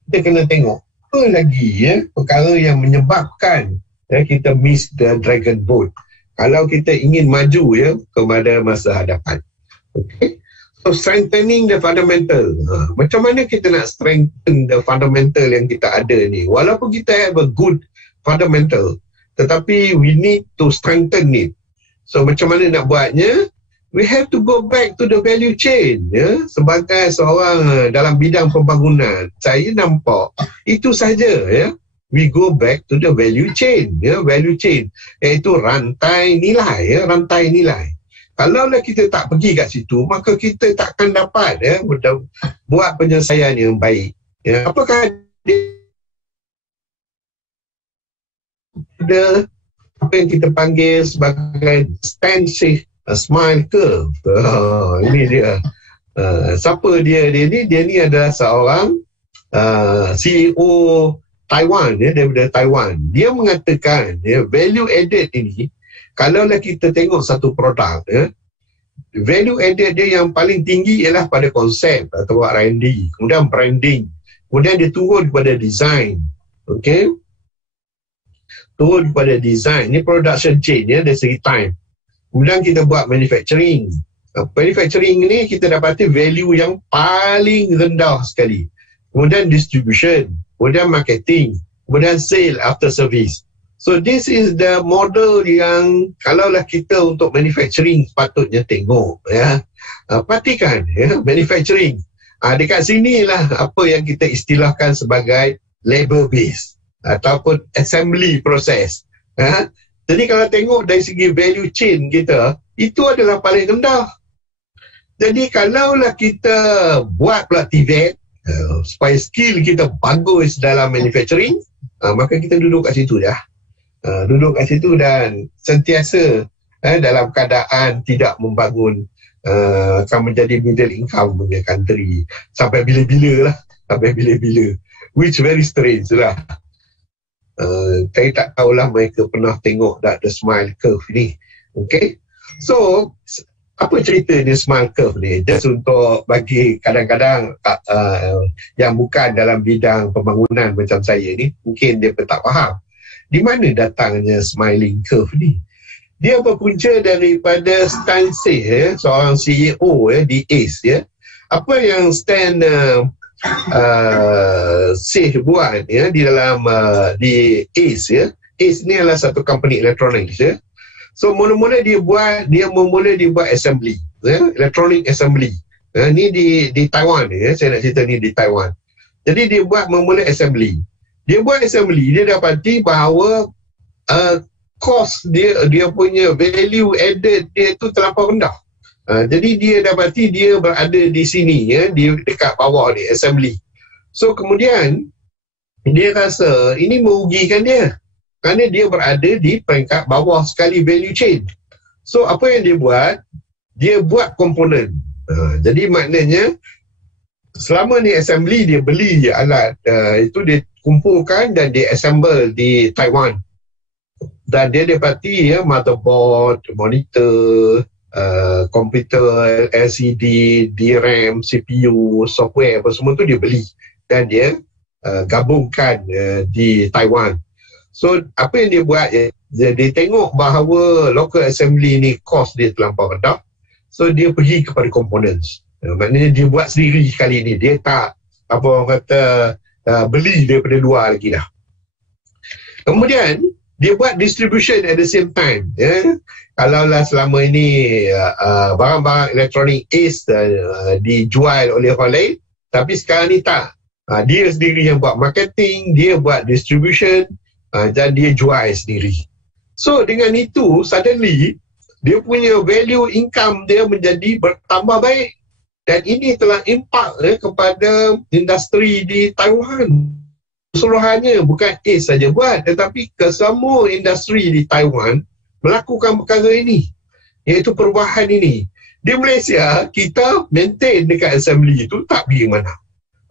kita kena tengok apa lagi perkara yang menyebabkan kita miss the dragon boat. Kalau kita ingin maju kepada masa hadapan. Okay. So strengthening the fundamental. Macam mana kita nak strengthen the fundamental yang kita ada ni? Walaupun kita have a good fundamental, tetapi we need to strengthen it. So macam mana nak buatnya? We have to go back to the value chain. Sebagai seorang dalam bidang pembangunan, saya nampak itu saja. We go back to the value chain. Value chain iaitu rantai nilai. Rantai nilai. Kalaulah kita tak pergi kat situ, maka kita takkan dapat buat penyelesaian yang baik. Apakah ada apa yang kita panggil sebagai extensive smile curve. Ini dia. Siapa dia? Dia ni adalah seorang CEO Taiwan, daripada Taiwan. Dia mengatakan value added ini, kalaulah kita tengok satu produk, value added dia yang paling tinggi ialah pada konsep atau R&D, kemudian branding, kemudian dia turun kepada design. Okay, turun kepada design. Ini production chain dari segi time. Kemudian kita buat manufacturing. Manufacturing ini kita dapati value yang paling rendah sekali. Kemudian distribution, kemudian marketing, kemudian sale after service. So this is the model yang kalaulah kita untuk manufacturing sepatutnya tengok. Perhatikan manufacturing. Dekat sinilah apa yang kita istilahkan sebagai labor base ataupun assembly process. Jadi kalau tengok dari segi value chain kita, itu adalah paling rendah. Jadi kalaulah kita buat pula TVET, supaya skill kita bagus dalam manufacturing, maka kita duduk kat situ dah. Duduk kat situ dan sentiasa dalam keadaan tidak membangun, akan menjadi middle income punya country sampai bila-bila lah, sampai bila-bila. which very strange lah. Saya tak tahulah mereka pernah tengok tak the smile curve ni. Okay, so apa cerita ni smile curve ni? Just untuk bagi kadang-kadang yang bukan dalam bidang pembangunan macam saya ni, mungkin dia pun tak faham di mana datangnya smiling curve ni. Dia berpunca daripada Stan Seh, seorang CEO di ACE. Apa yang Stan Seh buat di dalam di ACE. ACE ni adalah satu company elektronik. So mula-mula dia buat assembly, electronic assembly. Ni di Taiwan saya nak cerita ni di Taiwan. Jadi dia buat memula assembly. Dia dapati bahawa cost dia punya value added dia tu terlampau rendah. Jadi dia dapati dia berada di sini di dekat bawah ni assembly. So kemudian dia rasa ini merugikan dia kerana dia berada di peringkat bawah sekali value chain. So apa yang dia buat? Dia buat komponen. Jadi maknanya selama ni assembly dia beli alat itu dia kumpulkan dan dia assemble di Taiwan. Dan dia dapati motherboard, monitor, komputer, LCD, DRAM, CPU, software apa semua tu dia beli dan dia gabungkan di Taiwan. So apa yang dia buat dia tengok bahawa local assembly ni cost dia terlampau rendah. So dia pergi kepada components. Maknanya dia buat sendiri kali ni. Dia tak apa orang kata beli daripada luar lagi dah. Kemudian dia buat distribution at the same time. Kalaulah selama ini barang-barang elektronik ACE dijual oleh orang lain, tapi sekarang ni tak. Dia sendiri yang buat marketing, dia buat distribution dan dia jual sendiri. So dengan itu suddenly dia punya value income dia menjadi bertambah baik. Dan ini telah impak kepada industri di Taiwan. Keseluruhannya bukan ACE saja buat, tetapi kesemua industri di Taiwan melakukan perkara ini, iaitu perubahan ini. Di Malaysia, kita maintain dekat assembly itu tak pergi mana.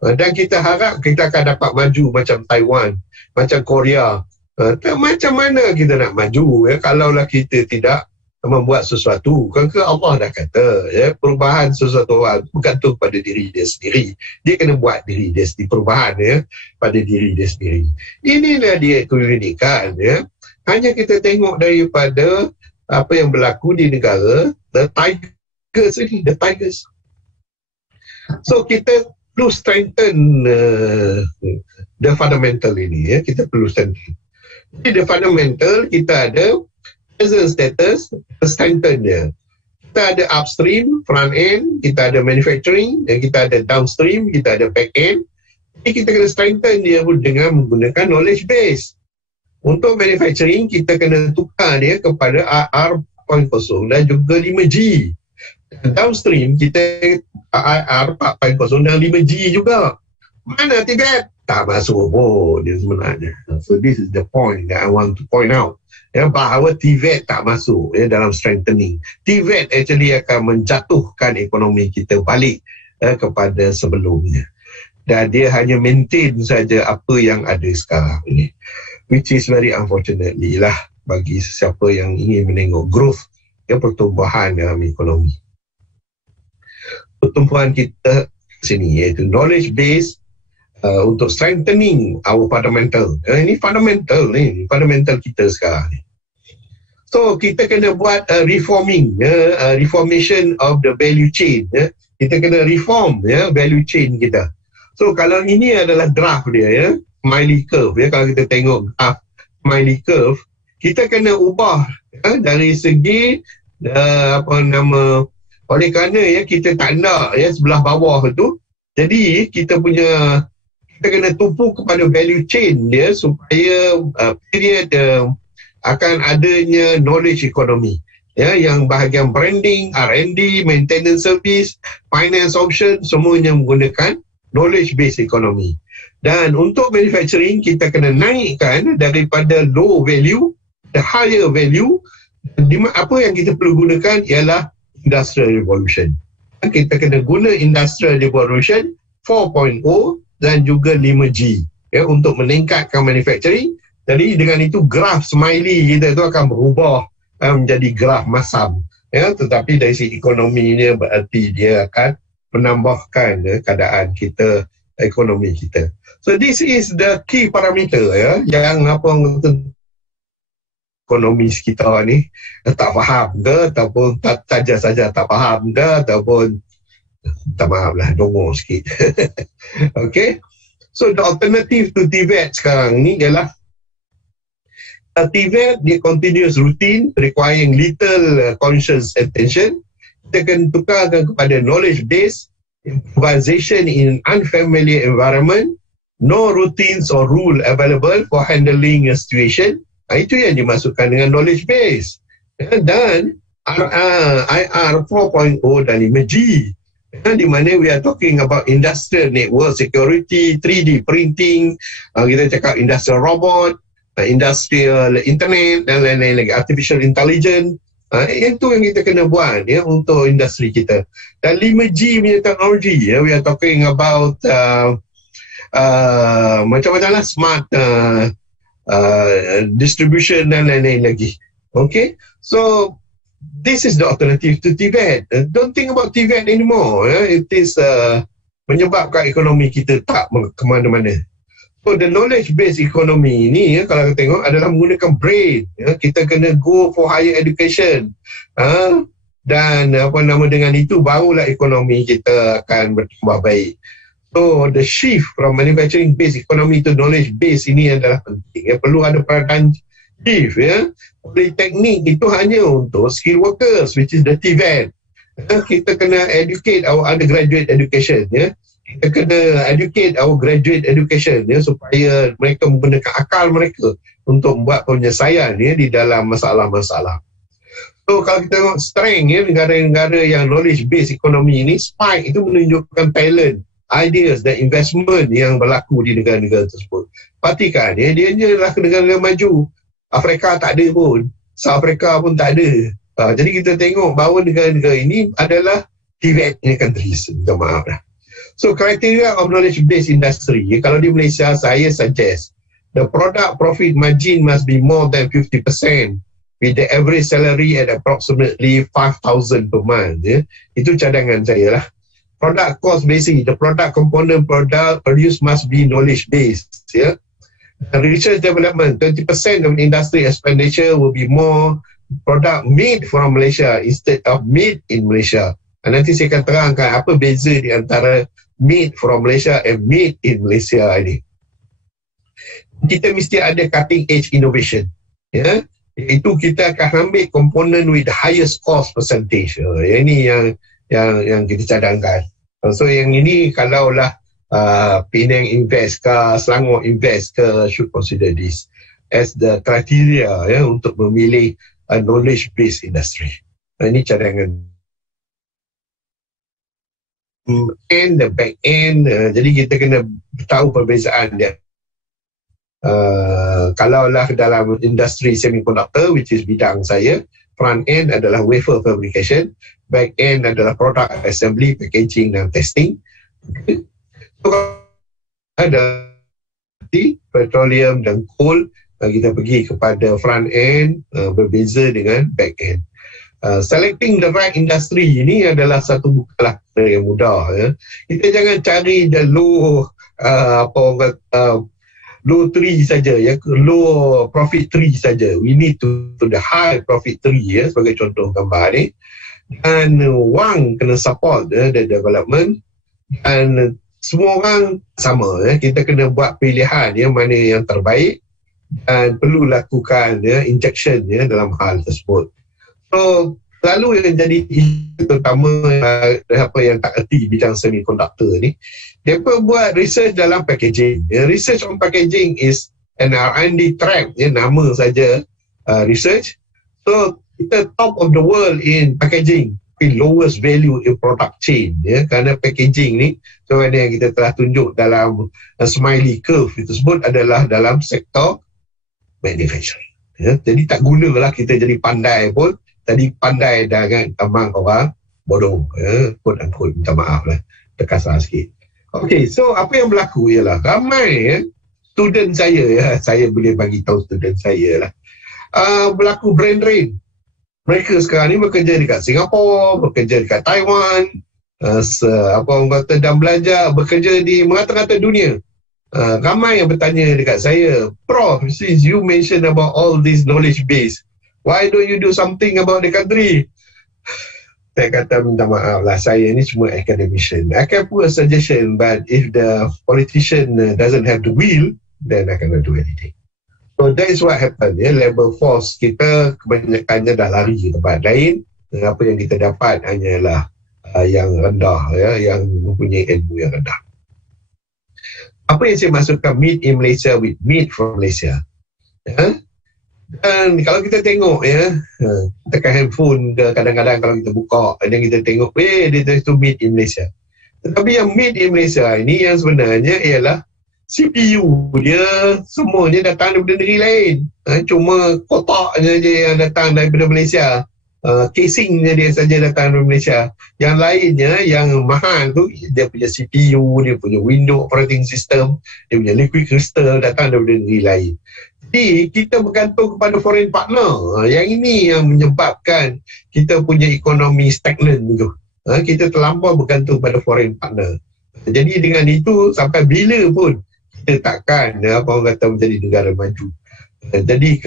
Dan kita harap kita akan dapat maju macam Taiwan, macam Korea. Macam mana kita nak maju kalaulah kita tidak membuat sesuatu. Kerana Allah dah kata perubahan sesuatu orang bergantung pada diri dia sendiri. Dia kena buat diri dia sendiri, perubahan pada diri dia sendiri. Inilah dia keunikan. Hanya kita tengok daripada apa yang berlaku di negara, the tigers. So kita perlu strengthen the fundamental ini. Kita perlu strengthen. Jadi the fundamental kita ada present status, strengthen dia. Kita ada upstream, front end, kita ada manufacturing, dan kita ada downstream, kita ada back end. Jadi kita kena strengthen dia dengan menggunakan knowledge base. Untuk manufacturing, kita kena tukar dia kepada AR 4.0 dan juga 5G. Dan downstream, kita AR 4.0 dan 5G juga. Mana Tibet? Tak masuk pun dia sebenarnya. So this is the point that I want to point out. Bahawa TVET tak masuk dalam strengthening. TVET actually akan menjatuhkan ekonomi kita balik kepada sebelumnya. Dan dia hanya maintain saja apa yang ada sekarang ini. Which is very unfortunately lah bagi sesiapa yang ingin menengok growth, pertumbuhan dalam ekonomi. Pertumbuhan kita sini iaitu knowledge base untuk strengthening our fundamental. Ini fundamental kita sekarang ni. So kita kena buat reformation of the value chain. Kita kena reform value chain kita. So kalau ini adalah draft dia Smiley curve kalau kita tengok graph Smiley curve, kita kena ubah dari segi oleh kerana kita tak nak sebelah bawah tu. Jadi kita kena tumpu kepada value chain dia supaya period akan adanya knowledge economy yang bahagian branding, R&D, maintenance service, finance option semuanya menggunakan knowledge based economy. Dan untuk manufacturing kita kena naikkan daripada low value the higher value. Apa yang kita perlu gunakan ialah industrial revolution. Kita kena guna industrial revolution 4.0 dan juga 5G. ya, untuk meningkatkan manufacturing. Jadi dengan itu graf smiley kita itu akan berubah menjadi graf masam, ya. Tetapi dari segi ekonominya berarti dia akan menambahkan keadaan kita, ekonomi kita. So this is the key parameter, ya, yang ekonomi sekitar ni tak faham ke, ataupun saja tak faham ke, ataupun tak maaf lah, dongor sikit. Okay, so the alternative to TVET sekarang ni ialah TVET, dia continuous routine requiring little conscious attention. Kita akan tukarkan kepada knowledge based improvisation in unfamiliar environment, no routines or rule available for handling a situation. Itu yang dimasukkan dengan knowledge base. Dan IR 4.0 dan 5G, di mana we are talking about industrial network security, 3D printing, kita cakap industrial robot, industrial internet dan lain-lain lagi, artificial intelligence. Itu yang kita kena buat, ya, untuk industri kita. Dan 5G punya teknologi, ya, we are talking about macam-macam lah, smart distribution dan lain-lain lagi. Okay, so this is the alternative to TVET. Don't think about TVET anymore, ya. It is menyebabkan ekonomi kita tak ke mana-mana. So the knowledge based economy ni, ya, kalau kita tengok adalah menggunakan brain, ya. Kita kena go for higher education, dan dengan itu barulah ekonomi kita akan bertambah baik. So the shift from manufacturing based economy to knowledge based ini adalah penting, ya. Perlu ada paradigm shift, ya. Politeknik itu hanya untuk skill workers, which is the TVET. Kita kena educate our undergraduate education, ya. Kita kena educate our graduate education, ya, supaya mereka menggunakan akal mereka untuk membuat penyelesaian, ya, di dalam masalah-masalah. So kalau kita tengok strength, ya, negara-negara yang knowledge based economy ini, spike itu menunjukkan talent, ideas dan investment yang berlaku di negara-negara tersebut. Perhatikan, ya, dia adalah negara-negara maju. Afrika tak ada pun, South Africa pun tak ada. Jadi kita tengok bahawa negara-negara ini adalah TVET countries, minta maaf lah. So criteria of knowledge based industry, kalau di Malaysia saya suggest the product profit margin must be more than 50% with the average salary at approximately 5,000 per month, ya. Itu cadangan saya lah. Product cost basic, the product component product produced must be knowledge based, ya. Research development, 20% of industry expenditure will be more product made from Malaysia instead of made in Malaysia. Nanti saya akan terangkan apa beza di antara made from Malaysia and made in Malaysia ini. Kita mesti ada cutting edge innovation, ya. Itu kita akan ambil komponen with the highest cost percentage. Ini yang kita cadangkan. So yang ini kalaulah Penang invest ke, Selangor invest ke, should consider this as the criteria, ya, untuk memilih knowledge based industry. Ini cadangan. And the back end, jadi kita kena tahu perbezaan dia. Kalaulah dalam industri semiconductor, which is bidang saya, front end adalah wafer fabrication, back end adalah product assembly, packaging dan testing. So, ada petroleum dan coal, kita pergi kepada front end, berbeza dengan back end. Selecting the right industry ini adalah satu bukanlah yang mudah, ya. Kita jangan cari the low low tree saja, ya, low profit tree saja. We need to the high profit tree, ya, sebagai contoh gambar ni. Dan wang kena support, ya, the development, dan semua orang sama, ya. Kita kena buat pilihan, ya, mana yang terbaik, dan perlu lakukan, ya, injection, ya, dalam hal tersebut. So, selalu yang jadi terutama apa yang tak erti bidang semiconductor ni, mereka buat research dalam packaging. Research on packaging is an R&D track, ya, nama saja research. So, kita top of the world in packaging, tapi lowest value in product chain, ya, kerana packaging ni, sebenarnya yang kita telah tunjuk dalam smiley curve tersebut adalah dalam sektor manufacturing, ya. Jadi tak gunalah kita jadi pandai pun. Tadi pandai dengan amang orang bodoh, ya, quote unquote, minta maaf lah, terkasar sikit. Okay, so apa yang berlaku ialah ramai, ya, student saya, ya, saya boleh bagi tahu student saya lah, berlaku brain drain. Mereka sekarang ni bekerja dekat Singapura, bekerja dekat Taiwan, dan belajar, bekerja di merata-rata dunia. Ramai yang bertanya dekat saya, Prof, since you mention about all this knowledge base, why don't you do something about the country? Saya kata minta maaf lah, saya ni cuma academician. I can put a suggestion, but if the politician doesn't have the will, then I cannot do anything. So that is what happened. Labor force kita kebanyakannya dah lari ke tempat lain, dan apa yang kita dapat hanyalah yang rendah, yang mempunyai ilmu yang rendah. Apa yang saya maksudkan meet in Malaysia with meet from Malaysia. Dan kalau kita tengok, tekan handphone kadang-kadang kalau kita buka, dan kita tengok, dia tu meet in Malaysia. Tetapi yang meet in Malaysia ini yang sebenarnya ialah CPU dia semuanya datang daripada negeri lain. Cuma kotaknya je yang datang daripada Malaysia. Casingnya dia saja datang dari Malaysia. Yang lainnya, yang mahal tu, dia punya CPU, dia punya Windows operating system, dia punya liquid crystal datang daripada negeri lain. Jadi kita bergantung kepada foreign partner. Yang ini yang menyebabkan kita punya ekonomi stagnan tu. Kita terlampau bergantung pada foreign partner. Jadi dengan itu sampai bila pun kita takkan orang kata menjadi negara maju. Jadi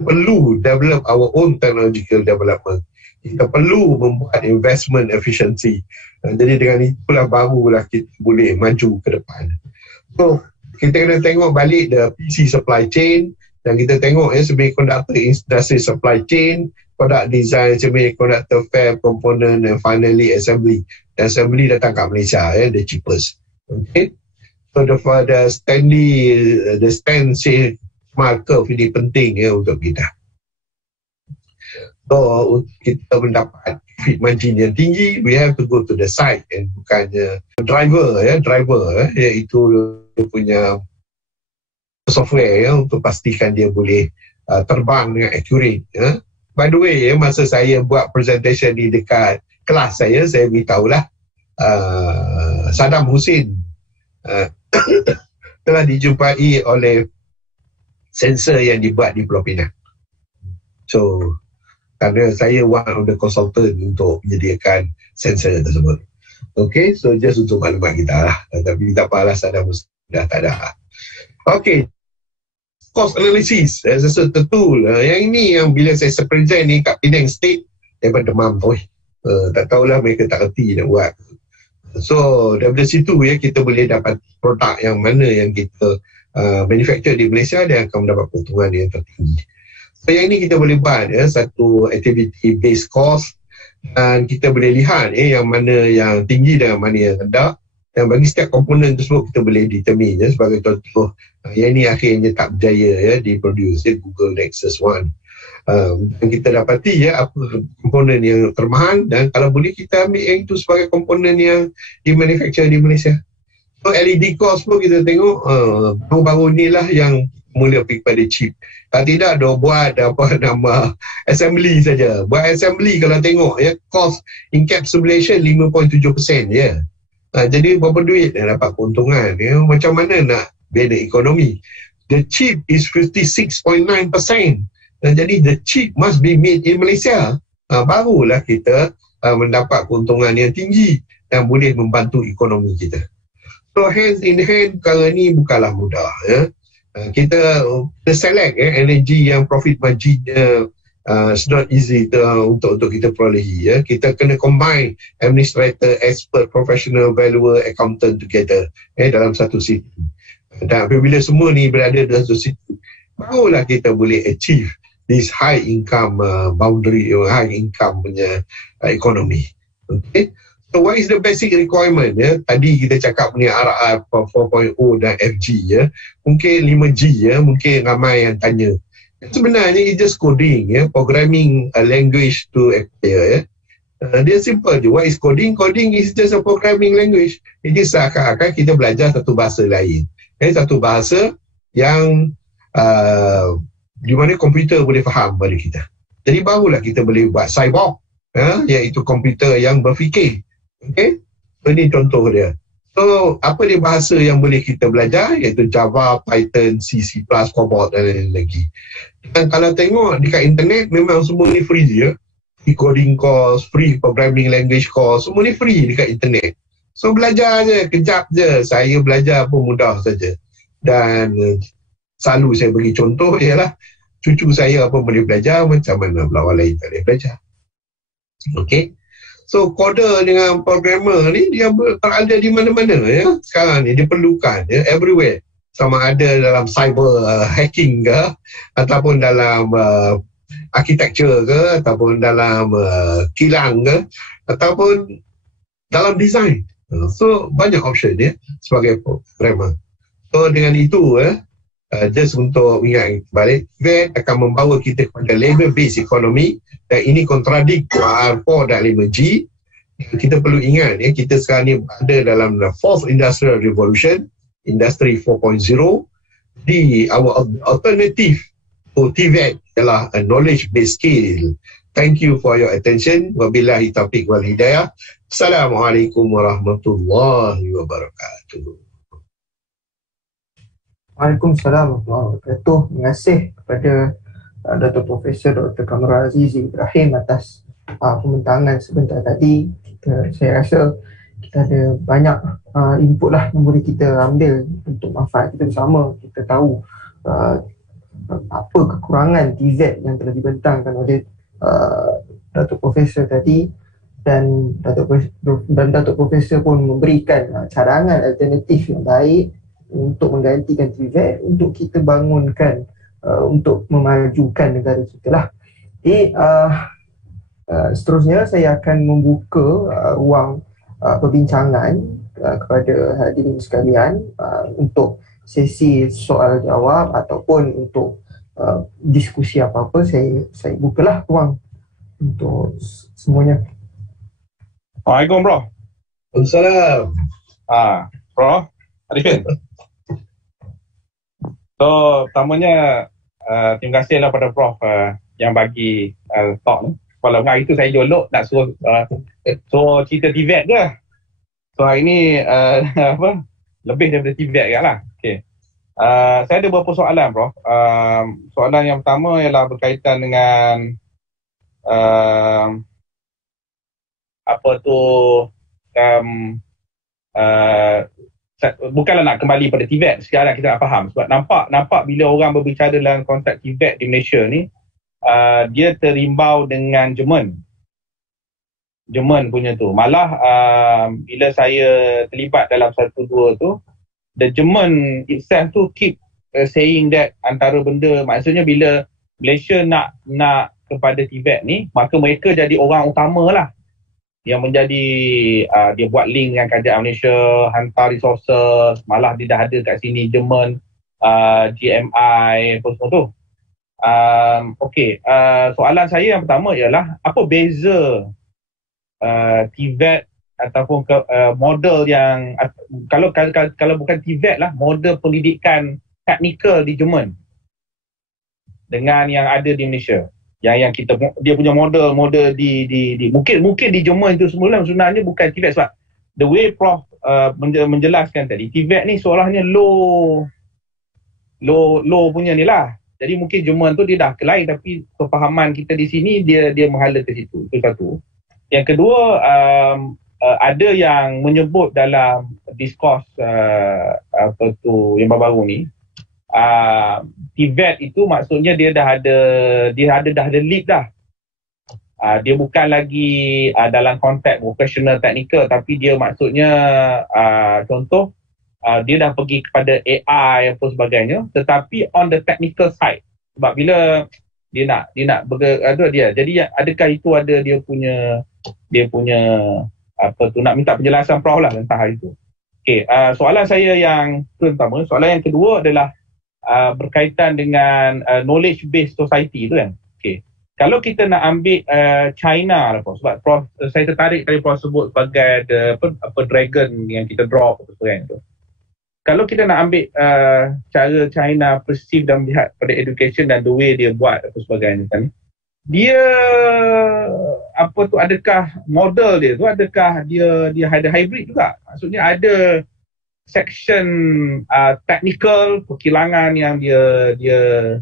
perlu develop our own technological development. Kita perlu membuat investment efficiency. Jadi dengan itulah barulah kita boleh maju ke depan. So kita kena tengok balik the PC supply chain, dan kita tengok semiconductor industry supply chain, product design, semiconductor fab, component, and finally assembly. Dan assembly datang kat Malaysia, the cheapest. Okay. So the stand smart curve ini penting untuk kita. So kita mendapat profit margin yang tinggi, we have to go to the site, and bukannya driver, iaitu dia punya software untuk pastikan dia boleh terbang dengan accurate. By the way, masa saya buat presentation ni dekat kelas saya beritahulah Saddam Hussein telah dijumpai oleh sensor yang dibuat di Pulau Pinang. So, kerana saya one of the consultant untuk menyediakan sensor tersebut. Okay, so just untuk maklumat kita lah. Tapi tak apalah, Saddam Hussein dah tak ada. Okay, cost analysis as a tool. Yang ini yang bila saya present ni kat Penang State, daripada demam tu. Tak tahulah mereka tak reti nak buat. So daripada situ kita boleh dapat produk yang mana yang kita manufacture di Malaysia, dia akan mendapat keuntungan yang tertinggi. So yang ini kita boleh buat satu activity based cost, dan kita boleh lihat yang mana yang tinggi dan mana yang rendah, dan bagi setiap komponen tersebut kita boleh determine. Sebagai contoh, yang ini akhirnya tak berjaya diproduce Google Nexus One. Dan kita dapati apa komponen yang termahal, dan kalau boleh kita ambil yang itu sebagai komponen yang dimanufacture di Malaysia. So LED cost pun kita tengok baru-baru inilah yang mula pergi kepada chip. Kalau tidak buat assembly saja. Buat assembly kalau tengok cost encapsulation 5.7% je. Jadi berapa duit yang dapat keuntungan? Macam mana nak bina ekonomi? The chip is 56.9%. Jadi the chip must be made in Malaysia. Barulah kita mendapat keuntungan yang tinggi dan boleh membantu ekonomi kita. So hands in hand perkara ni bukanlah mudah. Kita select energy yang profit margin it's not easy untuk kita perolehi. Kita kena combine administrator, expert, professional, valuer, accountant together dalam satu situ. Dan apabila semua ni berada dalam satu situ, barulah kita boleh achieve this high income boundary, high income punya ekonomi. Okay. So what is the basic requirement? Tadi kita cakap punya RR 4.0 dan FG. Mungkin 5G, mungkin ramai yang tanya. Sebenarnya it's just coding, programming a language to acquire. Dia simple je. What is coding? Coding is just a programming language. Ini seakan-akan kita belajar satu bahasa lain. Satu bahasa yang di mana komputer boleh faham pada kita. Jadi barulah kita boleh buat cyborg, iaitu komputer yang berfikir. Okay? So, ini contoh dia. So, apa dia bahasa yang boleh kita belajar? Iaitu Java, Python, C++, COBOL dan lain-lain lagi. Dan kalau tengok dekat internet, memang semua ni free je. Free coding course, free programming language course, semua ni free dekat internet. So, belajar je, kejap je. Saya belajar pun mudah saja. Dan selalu saya bagi contoh ialah cucu saya pun boleh belajar macam mana orang lain tak boleh belajar. Okay. So, coder dengan programmer ni dia berada di mana-mana ya. Sekarang ni dia perlukan ya, everywhere. Sama ada dalam cyber hacking ke, ataupun dalam architecture ke, ataupun dalam kilang ke, ataupun dalam design. So, banyak option ya sebagai programmer. So, dengan itu just untuk ingat balik, TVET akan membawa kita kepada labor-based economy dan ini kontradik R4 dan 5G. Kita perlu ingat kita sekarang ni ada dalam the fourth industrial revolution, industry 4.0. Di our alternative to TVET ialah a knowledge-based skill. Thank you for your attention. Wabillahi taufiq wal hidayah. Assalamualaikum warahmatullahi wabarakatuh. Waalaikumsalam warahmatullahi wabarakatuh. Terima kasih kepada Dato' Profesor Dr. Kamrul Aziz Ibrahim atas pembentangan sebentar tadi. Saya rasa kita ada banyak input lah yang boleh kita ambil untuk manfaat kita bersama. Kita tahu apa kekurangan TVET yang telah dibentangkan oleh Dato' Profesor tadi, dan Dato' Profesor pun memberikan cadangan alternatif yang baik untuk menggantikan TVET, untuk kita bangunkan, untuk memajukan negara kita lah. Jadi seterusnya saya akan membuka ruang perbincangan kepada hadirin sekalian untuk sesi soal jawab ataupun untuk diskusi apa-apa. Saya bukalah ruang untuk semuanya. Assalamualaikum bro. Waalaikumsalam. Bro, Arifin. So, pertamanya terima kasihlah pada Prof yang bagi talk ni. Kalau hari tu saya jolok nak suruh cerita TVET je. So, hari ni lebih daripada TVET kan lah. Okay. Saya ada beberapa soalan Prof. Soalan yang pertama ialah berkaitan dengan bukanlah nak kembali pada TVET, sekarang kita nak faham sebab nampak bila orang berbicara dalam konteks TVET di Malaysia ni, dia terimbau dengan Jerman punya tu. Malah bila saya terlibat dalam 1-2 tu, the German itself tu keep saying that antara benda, maksudnya bila Malaysia nak kepada TVET ni, maka mereka jadi orang utama lah yang menjadi dia buat link dengan kerajaan Malaysia, hantar resources, malah dia dah ada kat sini Jerman, GMI, apa semua tu. Soalan saya yang pertama ialah apa beza TVET ataupun model yang kalau bukan TVET lah, model pendidikan teknikal di Jerman dengan yang ada di Malaysia. Yang dia punya model di mungkin di Jerman itu semula sebenarnya bukan TVET, sebab the way Prof menjelaskan tadi, TVET ni seolahnya low punya ni lah. Jadi mungkin Jerman tu dia dah kelai, tapi kefahaman kita di sini dia menghala ke situ. Itu satu. Yang kedua, ada yang menyebut dalam diskurs yang baru-baru ni, TVET itu maksudnya dia dah ada lead dah. Dia bukan lagi dalam konteks professional technical, tapi dia maksudnya contoh dia dah pergi kepada AI apa sebagainya, tetapi on the technical side. Sebab bila dia nak jadi adakah itu ada dia punya nak minta penjelasan Prof lah tentang hal itu. Okey, soalan saya yang pertama. Soalan yang kedua adalah berkaitan dengan knowledge based society tu kan. Okey. Kalau kita nak ambil China lah Prof, sebab Prof saya tertarik tadi Prof sebut sebagai apa dragon yang kita draw apa sebagainya tu. Kalau kita nak ambil cara China perceive dan melihat pada education dan the way dia buat apa sebagainya kan, dia apa tu, adakah model dia tu, adakah dia ada hybrid juga? Maksudnya ada section technical perkilangan yang dia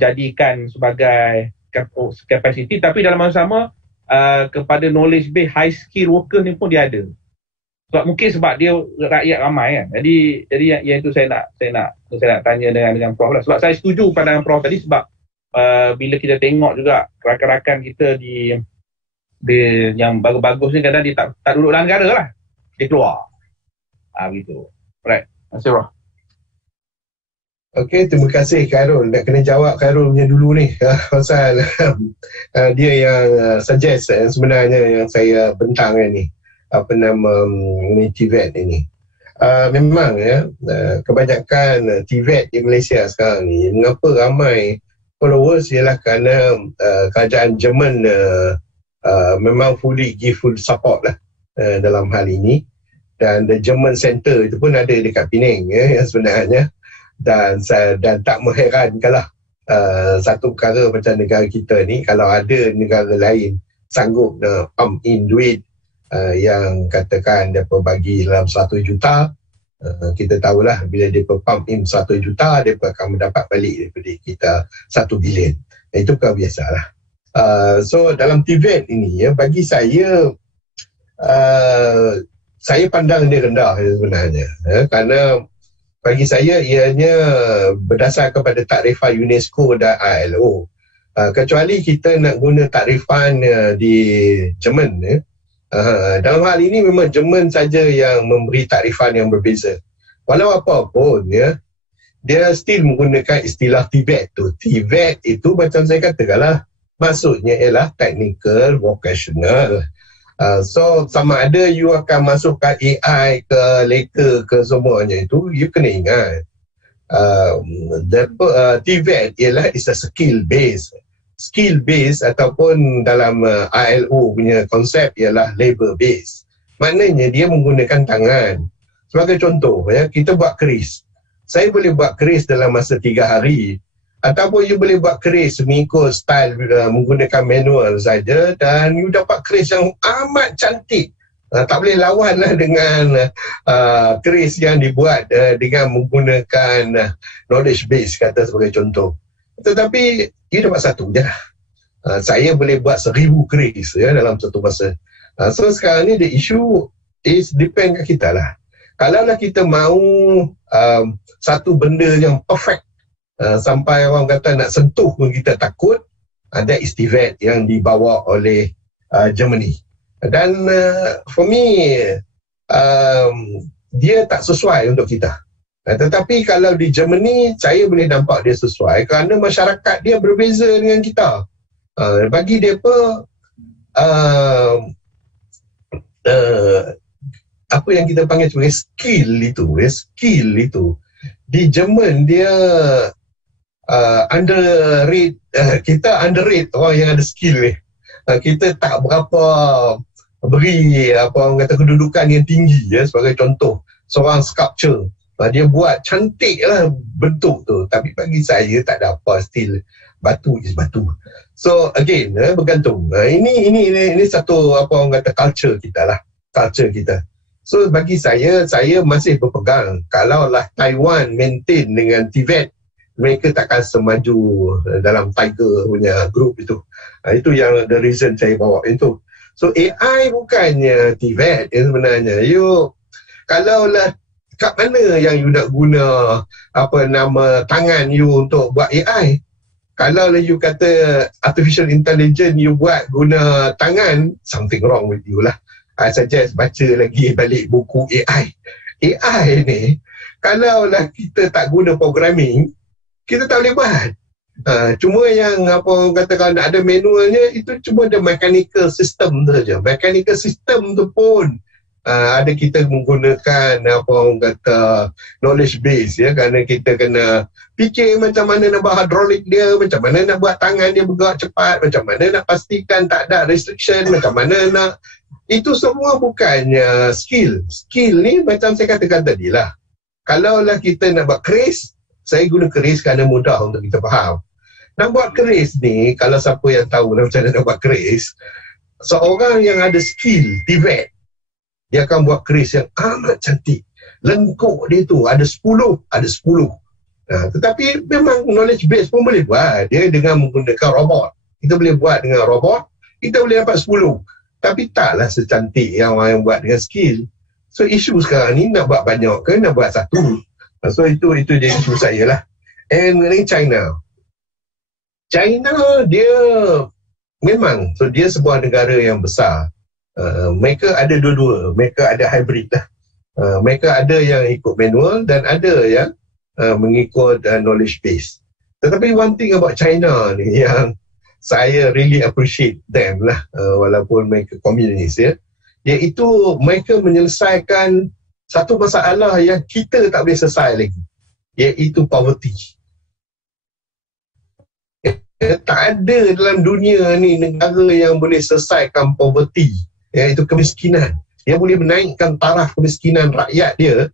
jadikan sebagai capacity, tapi dalam masa sama kepada knowledge base high skill worker ni pun dia ada. Sebab dia rakyat ramai kan. Jadi yang itu saya nak tanya dengan Prof lah. Sebab saya setuju pandangan Prof tadi, sebab bila kita tengok juga rakan-rakan kita di yang bagus-bagus ni, kadang dia tak duduk dalam negara lah. Dia keluar. Begitu. Right. Terima kasih, Prof. Okey, terima kasih Khairul. Nak kena jawab Khairul punya dulu ni. Pasal dia yang suggest sebenarnya yang saya bentang ni. Apa nama TVET ini. Memang ya, kebanyakan TVET di Malaysia sekarang ni, mengapa ramai followers ialah kerana kerajaan Jerman memang give full support lah dalam hal ini. Dan the German Center itu pun ada dekat Penang ya, sebenarnya. Dan tak mengherankanlah satu perkara macam negara kita ni, kalau ada negara lain sanggup pump in duit yang katakan dia bagi dalam 100 juta, kita tahulah bila dia pump in 100 juta, dia akan mendapat balik daripada kita 1 bilion. Itu kan biasalah. So dalam TVET ini ya, bagi saya pandang dia rendah sebenarnya kerana bagi saya ianya berdasar kepada takrifan UNESCO dan ILO. Kecuali kita nak guna takrifan di Jerman ya. Dalam hal ini memang Jerman saja yang memberi takrifan yang berbeza. Walau apa pun ya, dia still menggunakan istilah TVET tu. TVET itu macam saya katakanlah, maksudnya ialah technical vocational. So sama ada you akan masukkan AI ke later ke semuanya itu, you kena ingat TVET ialah is a skill base ataupun dalam ILO punya konsep ialah labor base. Maknanya dia menggunakan tangan. Sebagai contoh ya, kita buat keris. Saya boleh buat keris dalam masa 3 hari, ataupun you boleh buat keris mengikut style menggunakan manual saja, dan you dapat keris yang amat cantik. Tak boleh lawan lah dengan keris yang dibuat dengan menggunakan knowledge base, kata sebagai contoh. Tetapi you dapat satu je lah. Saya boleh buat 1000 keris ya, dalam satu masa. So sekarang ni the issue is depend kat kita lah. Kalaulah kita mahu satu benda yang perfect, sampai orang kata nak sentuh pun kita takut, that is TVET yang dibawa oleh Germany. Dan for me dia tak sesuai untuk kita. Tetapi kalau di Germany, saya boleh nampak dia sesuai kerana masyarakat dia berbeza dengan kita. Bagi dia apa yang kita panggil sebagai skill itu di Jerman dia underrate, kita underrate orang yang ada skill ni. Kita tak berapa beri orang kata kedudukan yang tinggi ya. Sebagai contoh, seorang sculpture, dia buat cantik lah bentuk tu, tapi bagi saya tak ada apa, still batu is batu. So again bergantung. Ini satu orang kata culture kita lah, culture kita. So bagi saya masih berpegang, kalaulah Taiwan maintain dengan TVET, mereka takkan semaju dalam Tiger punya group itu. Itu yang the reason saya bawa itu. So AI bukannya TVET sebenarnya. You kalaulah kat mana yang you nak guna tangan you untuk buat AI? Kalau you kata artificial intelligence you buat guna tangan, something wrong with you lah. I suggest baca lagi balik buku AI. AI ni, kalaulah kita tak guna programming, kita tak boleh buat. Cuma yang kalau nak ada manualnya, itu cuma ada mechanical system tu saja. Mechanical system tu pun ada kita menggunakan knowledge base ya, kerana kita kena fikir macam mana nak buat hydraulic dia, macam mana nak buat tangan dia bergerak cepat, macam mana nak pastikan tak ada restriction, macam mana nak, itu semua bukannya skill. Skill ni macam saya katakan tadi lah, kalaulah kita nak buat keris, saya guna keris kerana mudah untuk kita faham. Nak buat keris ni, kalau siapa yang tahu macam mana nak buat keris, seorang yang ada skill TVET, dia akan buat keris yang amat cantik. Lengkuk dia tu ada 10. Tetapi memang knowledge base pun boleh buat. Dia dengan menggunakan robot. Kita boleh buat dengan robot, kita boleh dapat 10. Tapi taklah secantik yang orang yang buat dengan skill. So isu sekarang ni nak buat banyak ke nak buat satu. So itu jadi isu saya lah. And mengenai China dia memang, so dia sebuah negara yang besar. Mereka ada dua-dua, mereka ada hybrid lah. Mereka ada yang ikut manual dan ada yang mengikut knowledge base. Tetapi one thing about China ni yang saya really appreciate them lah, walaupun mereka komunis ya, iaitu mereka menyelesaikan satu masalah yang kita tak boleh selesai lagi, iaitu poverty. Tak ada dalam dunia ni negara yang boleh selesaikan poverty, iaitu kemiskinan. Dia boleh menaikkan taraf kemiskinan rakyat dia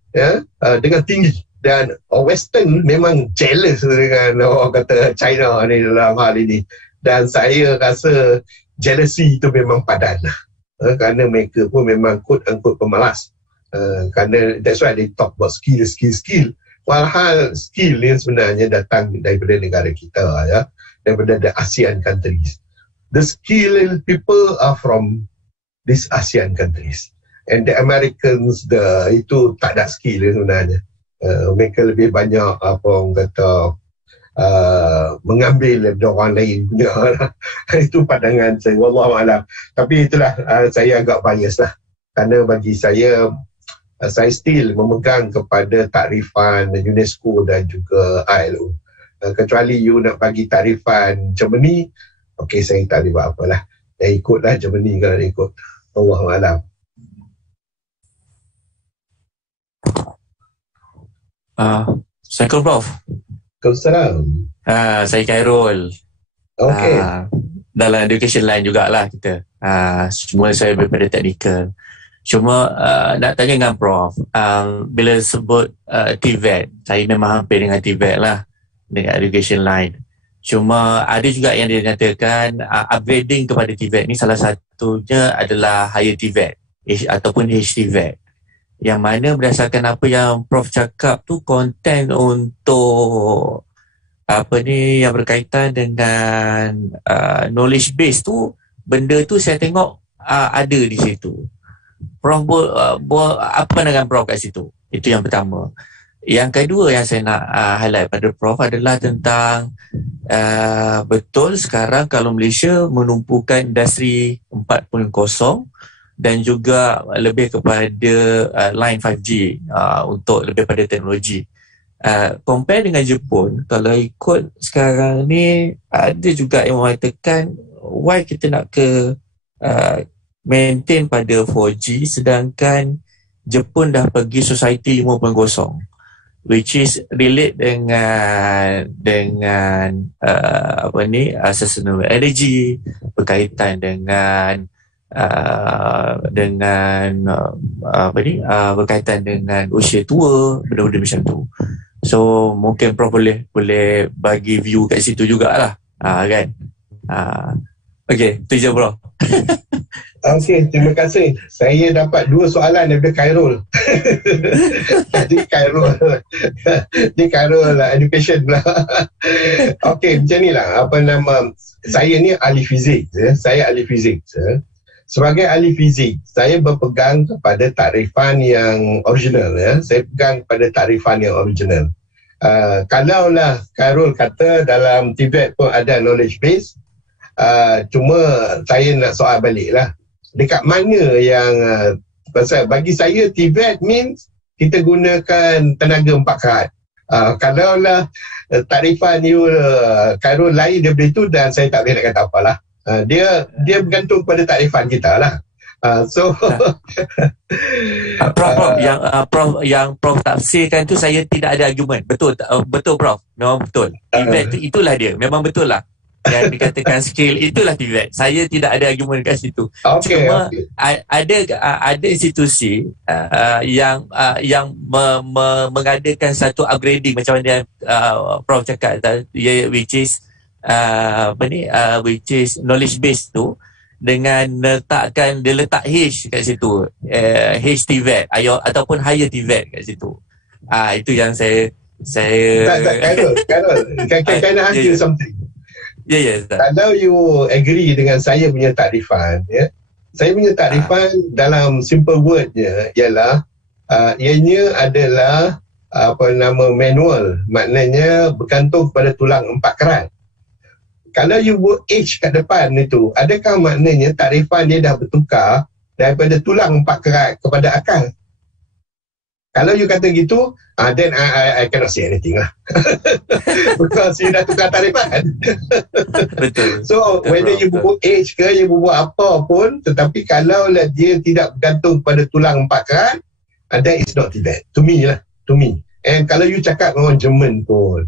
dengan tinggi. Dan Western memang jealous dengan orang kata China ni dalam hal ini. Dan saya rasa jealousy itu memang padan lah. Kerana mereka pun memang quote-unquote pemalas. Kerana that's why they talk about skill. Walhal skill ni sebenarnya datang daripada negara kita ya. Daripada the ASEAN countries. The skilled people are from these ASEAN countries. And the Americans, itu tak ada skill sebenarnya. Mereka lebih banyak orang kata mengambil daripada orang lain punya. Itu pandangan saya, wallahualam. Tapi itulah, saya agak bias lah. Kerana bagi saya still memegang kepada takrifan UNESCO dan juga ILO. Kecuali you nak bagi takrifan Germany, okey, saya tak boleh buat apalah. Saya ikutlah Germany kalau nak ikut. Wallahualam. Assalamualaikum Prof. Waalaikumsalam. Saya Khairul. Okey. Dalam education line jugalah kita. Semua saya daripada teknikal. Cuma nak tanya dengan Prof, bila sebut TVET, saya memang hampir dengan TVET lah, dengan education line. Cuma ada juga yang dia nyatakan upgrading kepada TVET ni salah satunya adalah higher TVET ataupun HTVET. Yang mana berdasarkan apa yang Prof cakap tu, konten untuk yang berkaitan dengan knowledge base tu, benda tu saya tengok ada di situ. Prof buat apa dengan Prof kat situ? Itu yang pertama. Yang kedua yang saya nak highlight pada Prof adalah tentang betul sekarang kalau Malaysia menumpukan industri 4.0 dan juga lebih kepada line 5G untuk lebih pada teknologi. Compare dengan Jepun, kalau ikut sekarang ni ada juga yang mengatakan why kita nak maintain pada 4G sedangkan Jepun dah pergi society 5.0, which is relate dengan sustainable energy, berkaitan dengan berkaitan dengan usia tua, benda-benda macam tu. So mungkin Prof boleh bagi view kat situ jugalah, kan? Okey, tu je Prof. Okey, terima kasih. Saya dapat 2 soalan daripada Khairul. Jadi Khairul education pula. Okey, macam ni lah. Saya ni ahli fizik. Saya ahli fizik. Sebagai ahli fizik, saya berpegang kepada takrifan yang original. Saya pegang kepada takrifan yang original. Kalaulah Khairul kata dalam TVET pun ada knowledge base, cuma saya nak soal balik lah. Dekat mana yang pasal bagi saya TVET means kita gunakan tenaga 4 karat. Kalaulah takrifan you Khairul lain daripada itu, dan saya tak boleh nak kata apalah. Dia bergantung pada takrifan kita lah. Prof yang Prof tafsirkan tu saya tidak ada argument. Betul Prof, memang betul. TVET itulah dia, memang betul lah. Yang dikatakan skill itulah TVET. Saya tidak ada argument kat situ. Cuma ada institusi yang mengadakan satu upgrading macam mana Prof cakap, which is which is knowledge base tu, dengan dia letak H kat situ, HTVET ataupun higher TVET kat situ. Itu yang saya Carol, can I ask you something? Ya, Kalau you agree dengan saya punya takrifan, saya punya takrifan dalam simple wordnya ialah ianya adalah manual, maknanya bergantung pada tulang 4 kerat. Kalau you buat H kat depan itu, adakah maknanya takrifan dia dah bertukar daripada tulang 4 kerat kepada akal? Kalau you kata gitu, then I cannot say anything lah. Because you dah tukar takrifan. Betul. So whether you buat H ke, you buat apa pun, tetapi kalau dia tidak bergantung pada tulang 4 kerat, that is not TVET. To me lah. To me. And kalau you cakap dengan orang Jerman pun,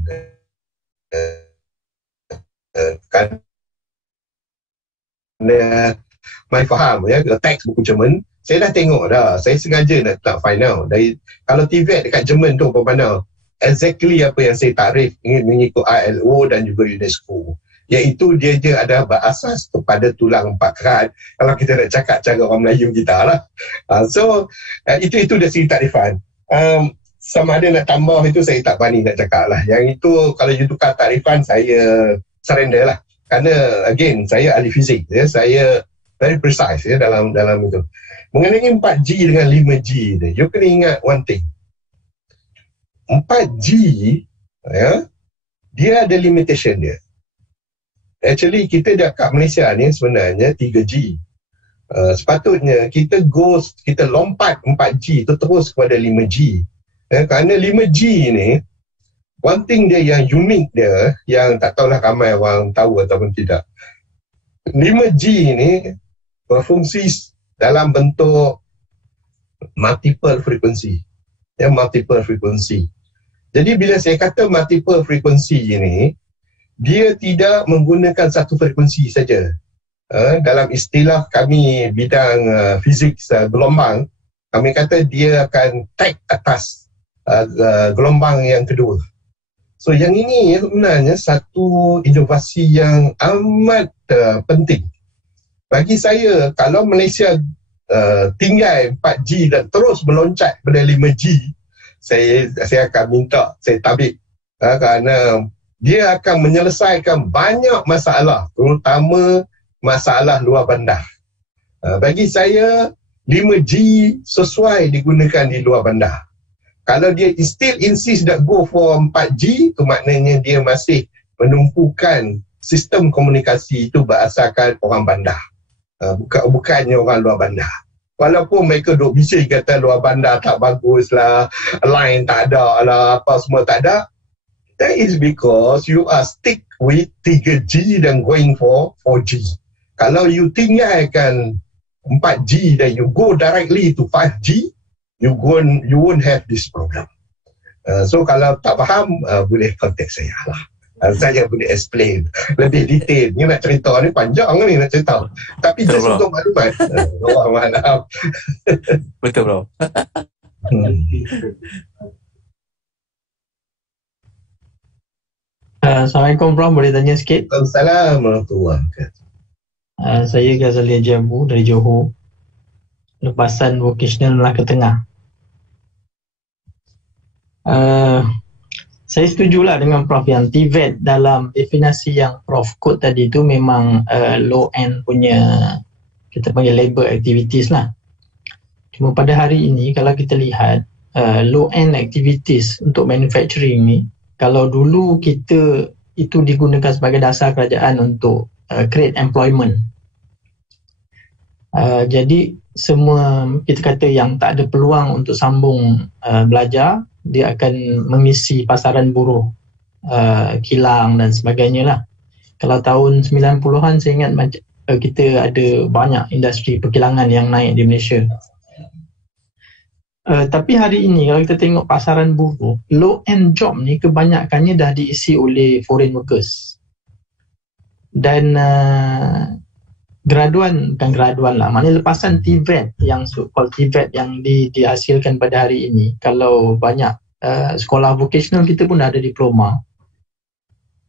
mai faham teks buku Jerman, saya dah tengok dah, saya sengaja nak find out dari, kalau TVET dekat Jerman tu apa mana exactly apa yang saya takrif mengikut ILO dan juga UNESCO, iaitu dia ada berasas kepada tulang 4 kerat, kalau kita nak cakap cara orang Melayu kita lah. So itu dari segi takrifan. Sama ada nak tambah itu saya tak berani nak cakap lah. Yang itu kalau you tukar takrifan, saya surrender lah. Kerana again, saya ahli fizik, saya very precise dalam itu. Mengenai 4G dengan 5G ni, you kena ingat one thing. 4G dia ada limitation dia. Actually kita dekat Malaysia ni sebenarnya 3G. Sepatutnya kita lompat 4G tu terus kepada 5G. Kerana 5G ni, one thing dia yang unik dia, yang tak tahulah ramai orang tahu ataupun tidak. 5G ni berfungsi dalam bentuk multiple frequency. Multiple frequency. Jadi bila saya kata multiple frequency ni, dia tidak menggunakan satu frekuensi saja. Dalam istilah kami bidang fizik gelombang, kami kata dia akan tag atas gelombang yang kedua. So yang ini sebenarnya satu inovasi yang amat penting. Bagi saya, kalau Malaysia tinggal 4G dan terus meloncat pada 5G, saya akan minta, saya tabik. Kerana dia akan menyelesaikan banyak masalah, terutama masalah luar bandar. Bagi saya, 5G sesuai digunakan di luar bandar. Kalau dia still insist nak go for 4G, itu maknanya dia masih menumpukan sistem komunikasi itu berasaskan orang bandar. Bukannya orang luar bandar. Walaupun mereka duk bising kata luar bandar tak bagus lah, line tak ada lah, apa semua tak ada. That is because you are stick with 3G dan going for 4G. Kalau you tinggalkan 4G dan you go directly to 5G, you won't have this problem. So kalau tak faham, boleh contact saya lah. Saya boleh explain lebih detail. Ni nak cerita ni panjang ni nak cerita. Tapi just untuk maklumat. Malam. Betul bro. Assalamualaikum bro, boleh tanya sikit? Assalamualaikum warahmatullahi wabarakatuh. Saya Ghazali Jambu dari Johor. Lepasan vocational Melaka Tengah. Saya setujulah dengan Prof yang TVET dalam definisi yang Prof quote tadi tu memang low end punya, kita panggil labor activities lah. Cuma pada hari ini kalau kita lihat low end activities untuk manufacturing ni, kalau dulu kita itu digunakan sebagai dasar kerajaan untuk create employment. Jadi semua kita kata yang tak ada peluang untuk sambung belajar, dia akan mengisi pasaran buruh, kilang dan sebagainya lah. Kalau tahun 90-an saya ingat kita ada banyak industri perkilangan yang naik di Malaysia. Tapi hari ini kalau kita tengok pasaran buruh, low end job ni kebanyakannya dah diisi oleh foreign workers. Dan bukan graduan lah, maknanya lepasan TVET yang so-called TVET yang dihasilkan pada hari ini, kalau banyak sekolah vocational kita pun dah ada diploma,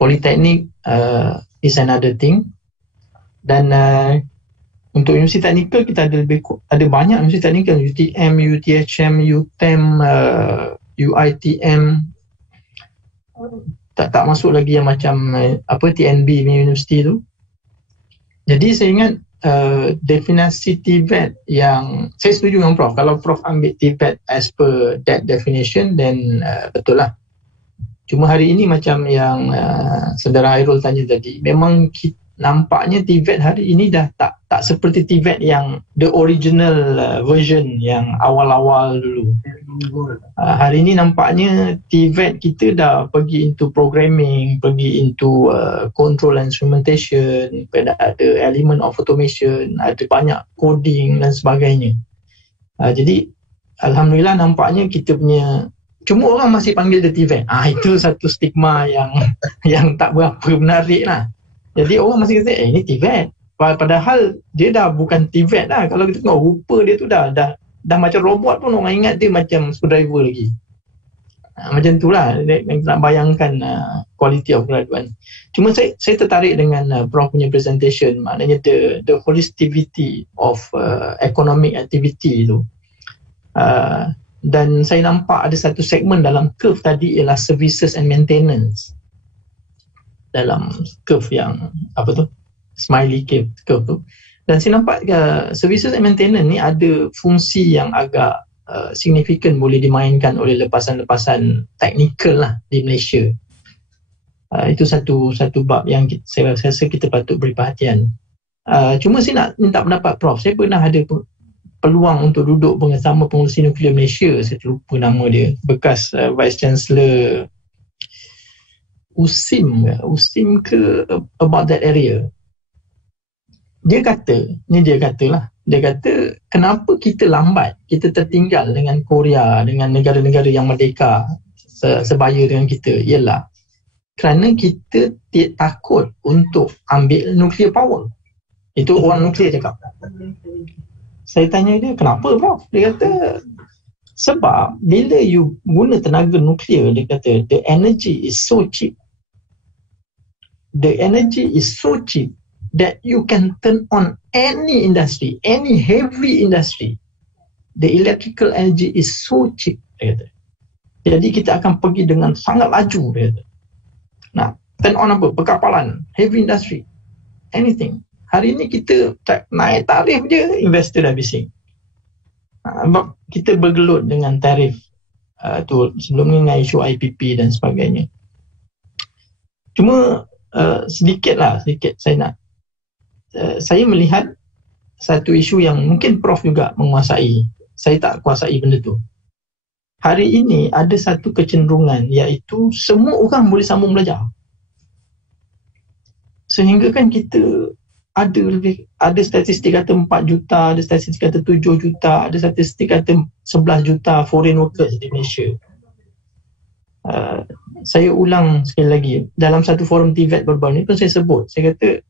Politeknik is another thing. Dan untuk universiti teknikal kita ada banyak universiti teknikal, UTM, UTHM, UTEM, UITM, tak masuk lagi yang macam TNB punya universiti tu. Jadi saya ingat definisi TVET yang saya setuju dengan Prof. Kalau Prof ambil TVET as per that definition, then betul lah. Cuma hari ini macam yang Saudara Hairul tanya tadi, memang nampaknya TVET hari ini dah tak seperti TVET yang the original version yang awal-awal dulu. Hari ini nampaknya TVET kita dah pergi into programming, pergi into control and instrumentation, ada element of automation, ada banyak coding dan sebagainya. Jadi Alhamdulillah nampaknya kita punya, cuma orang masih panggil dia TVET. Itu satu stigma yang tak berapa menarik lah. Jadi orang masih kata ini TVET. Padahal dia dah bukan TVET lah. Kalau kita tengok rupa dia tu dah macam robot pun orang ingat dia macam screwdriver lagi. Macam tu lah. Nak bayangkan quality of graduate. Cuma saya tertarik dengan Prof punya presentation. Maknanya the holisticity of economic activity tu. Dan saya nampak ada satu segmen dalam curve tadi ialah services and maintenance. Dalam curve yang smiley curve tu. Dan saya nampak services and maintenance ni ada fungsi yang agak signifikan boleh dimainkan oleh lepasan-lepasan teknikal lah di Malaysia. Itu satu bab yang saya rasa kita patut beri perhatian. Cuma saya nak minta pendapat Prof. Saya pernah ada peluang untuk duduk bersama pengurusi nuklear Malaysia, saya terlupa nama dia, bekas Vice Chancellor USIM ke about that area. Dia kata kenapa kita lambat, kita tertinggal dengan Korea, dengan negara-negara yang merdeka sebaya dengan kita, ialah kerana kita takut untuk ambil nuclear power. Itu orang nuklear cakap. Saya tanya dia, kenapa Prof? Dia kata sebab bila you guna tenaga nuklear, dia kata the energy is so cheap. The energy is so cheap that you can turn on any industry, any heavy industry. The electrical energy is so cheap, dia kata. Jadi kita akan pergi dengan sangat laju, dia kata. Nah, turn on apa? Perkapalan, heavy industry, anything. Hari ini kita naik tarif je, investor dah bising. Sebab kita bergelut dengan tarif tu sebelum ni dengan isu IPP dan sebagainya. Cuma sedikit saya melihat satu isu yang mungkin Prof juga menguasai. Saya tak kuasai benda tu. Hari ini ada satu kecenderungan iaitu semua orang boleh sambung belajar. Sehingga kan kita ada statistik kata 4 juta, ada statistik kata 7 juta, ada statistik kata 11 juta foreign workers di Malaysia. Saya ulang sekali lagi, dalam satu forum TVET baru-baru ni pun saya sebut, saya kata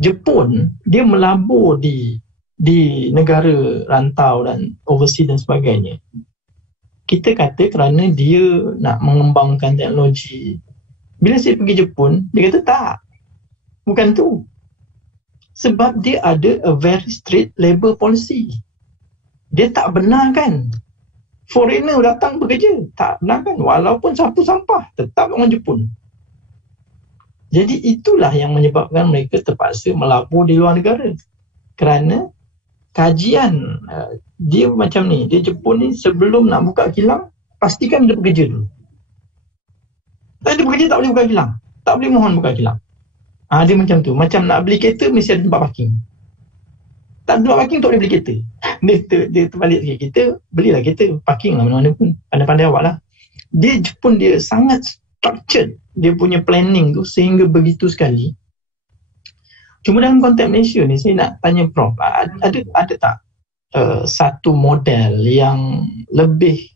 Jepun dia melabur di negara rantau dan overseas dan sebagainya. Kita kata kerana dia nak mengembangkan teknologi. Bila saya pergi Jepun, dia kata tak, bukan tu. Sebab dia ada a very strict labour policy. Dia tak benarkan foreigner datang bekerja, tak benarkan. Walaupun sapu sampah, tetap orang Jepun. Jadi itulah yang menyebabkan mereka terpaksa melabur di luar negara. Kerana kajian dia macam ni, dia Jepun ni sebelum nak buka kilang, pastikan dia bekerja dulu. Tak ada bekerja tak boleh buka kilang, tak boleh mohon buka kilang. Dia macam tu, macam nak beli kereta mesti ada tempat parking. Tak ada tempat parking tak boleh beli kereta. Dia terbalik sikit, kita belilah kereta, parking lah mana-mana pun, pandai-pandai awak lah. Dia Jepun dia sangat structured, dia punya planning tu sehingga begitu sekali. Cuma dalam konteks Malaysia ni, saya nak tanya Prof, ada tak satu model yang lebih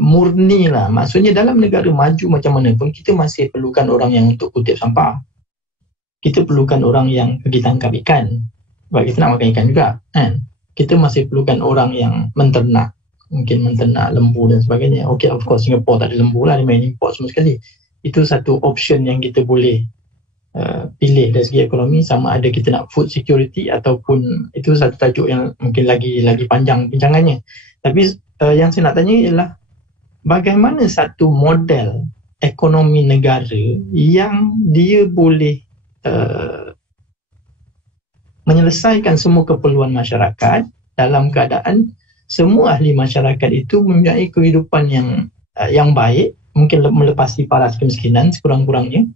murni lah? Maksudnya dalam negara maju macam mana pun, kita masih perlukan orang yang untuk kutip sampah. Kita perlukan orang yang pergi tangkap ikan, sebab kita nak makan ikan juga kan. Kita masih perlukan orang yang menternak, mungkin menternak lembu dan sebagainya. Okay, of course Singapore tak ada lembu lah, dia main import semua sekali. itu satu option yang kita boleh pilih dari segi ekonomi, sama ada kita nak food security ataupun itu satu tajuk yang mungkin lagi panjang bincangannya. Tapi yang saya nak tanya ialah bagaimana satu model ekonomi negara yang dia boleh menyelesaikan semua keperluan masyarakat dalam keadaan semua ahli masyarakat itu mempunyai kehidupan yang baik, mungkin melepasi paras kemiskinan sekurang-kurangnya,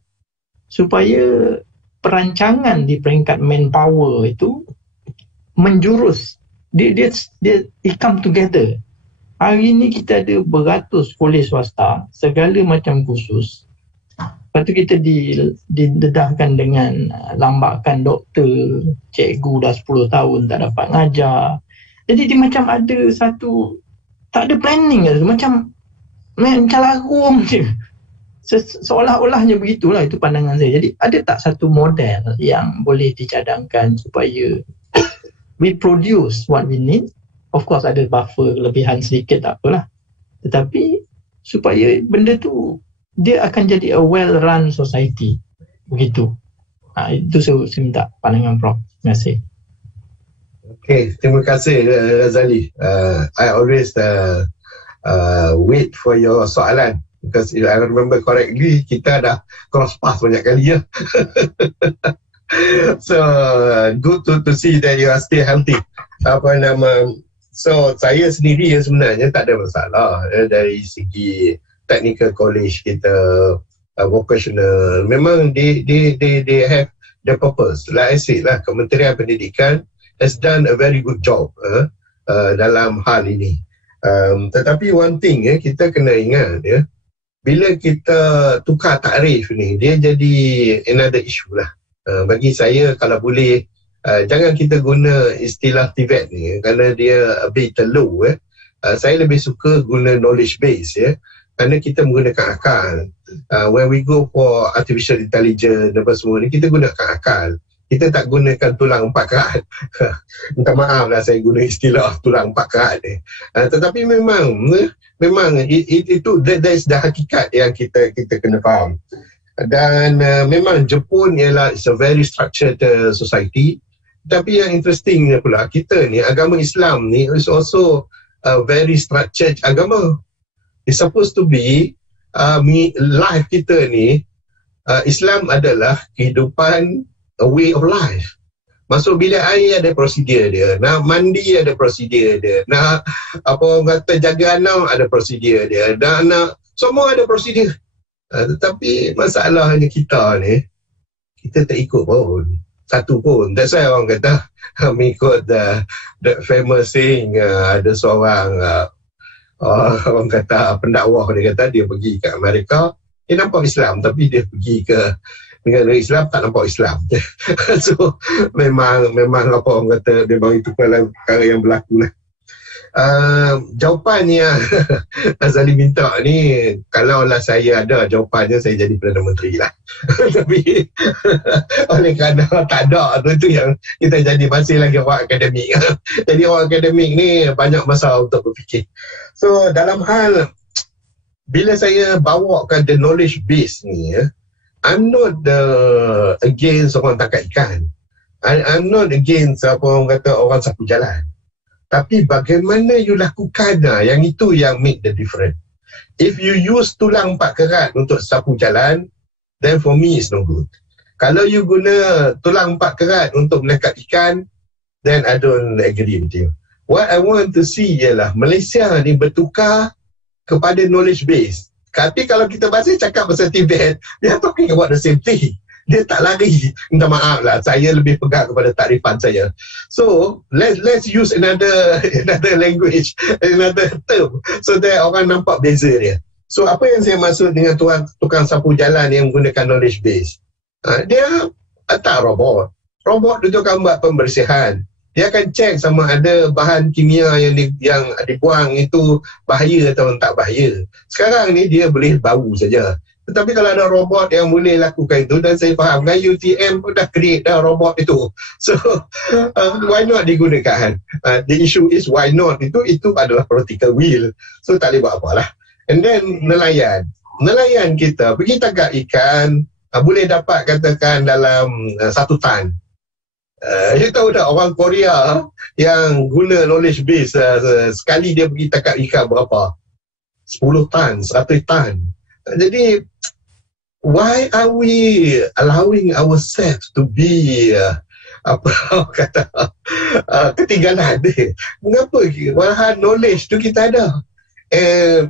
supaya perancangan di peringkat manpower itu menjurus, dia come together. Hari ini kita ada beratus polis swasta, segala macam kursus. Lepas tu kita didedahkan dengan lambakan doktor, cikgu dah 10 tahun tak dapat ngajar. Jadi dia macam ada satu, tak ada planning, macam calarum je. Seolah-olahnya begitulah, itu pandangan saya. Jadi ada tak satu model yang boleh dicadangkan supaya we produce what we need? Of course ada buffer kelebihan sedikit, tak apalah. Tetapi supaya benda tu dia akan jadi a well-run society. Begitu. Itu saya minta pandangan Prof. Terima kasih. Okay, terima kasih Razali. I always wait for your soalan. Because if I remember correctly, kita dah cross path banyak kali ya. So good to see that you are still healthy. So saya sendiri sebenarnya tak ada masalah dari segi technical college kita, vocational. Memang they have the purpose. Like I said lah, Kementerian Pendidikan has done a very good job dalam hal ini. Tetapi one thing kita kena ingat bila kita tukar takrif ni, dia jadi another issue lah. Bagi saya, kalau boleh, jangan kita guna istilah TVET ni, kerana dia a bit low. Saya lebih suka guna knowledge base kerana kita menggunakan akal. When we go for artificial intelligence dan semua ni, kita gunakan akal. Kita tak gunakan tulang 4 kerat. Minta maaf lah saya guna istilah tulang 4 kerat ni. Tetapi memang itu that is the hakikat yang kita kena faham. Dan memang Jepun ialah it's a very structured society. Tapi yang interestingnya pula, kita ni agama Islam ni is also a very structured agama. It's supposed to be life kita ni, Islam adalah kehidupan, a way of life. Masuk bilik air ada prosedur dia, nak mandi ada prosedur dia, nak jaga anak ada prosedur dia, dan nak semua ada prosedur. Tetapi masalahnya kita ni, kita tak ikut pun satu pun. That's why orang kata mengikut the famous saying, ada seorang orang kata pendakwah, dia kata dia pergi ke Amerika, dia nampak Islam tapi dia pergi ke negara Islam tak nampak Islam. So memang apa orang kata, memang itu perkara yang berlaku lah. Jawapan yang Azali minta ni, kalau lah saya ada jawapannya, saya jadi Perdana Menteri lah. Tapi oleh kerana tak ada, itu yang kita jadi masih lagi orang akademik. Jadi orang akademik ni banyak masa untuk berfikir. So dalam hal bila saya bawakan the knowledge base ni, I'm not against orang tangkap ikan. I'm not against apa orang kata orang sapu jalan. Tapi bagaimana you lakukan, yang itu yang make the difference. If you use tulang 4 kerat untuk sapu jalan, then for me it's no good. Kalau you guna tulang 4 kerat untuk menangkap ikan, then I don't agree with you. What I want to see ialah Malaysia ni bertukar kepada knowledge base. Tapi kalau kita masih cakap pasal Tibet, they are talking about the same thing. Dia tak lari. Minta maaf lah, saya lebih pegang kepada takrifan saya. So let's use another language, another term, so that orang nampak beza dia. So apa yang saya maksud dengan tukang sapu jalan yang menggunakan knowledge base, dia tak robot dia akan buat pembersihan. Dia akan cek sama ada bahan kimia yang dibuang itu bahaya atau tak bahaya. Sekarang ni dia boleh bau saja. Tetapi kalau ada robot yang boleh lakukan itu, dan saya faham kan UTM pun dah create dah robot itu. So why not digunakan? The issue is why not, itu adalah political will. So tak boleh buat apalah. And then nelayan nelayan kita pergi tangkap ikan, boleh dapat katakan dalam 1 tan. You tahu tak orang Korea yang guna knowledge base, sekali dia pergi tangkap ikan berapa? 10 tan, 100 tan. Jadi why are we allowing ourselves to be ketinggalan ni? Mengapa? Walahan knowledge tu kita ada.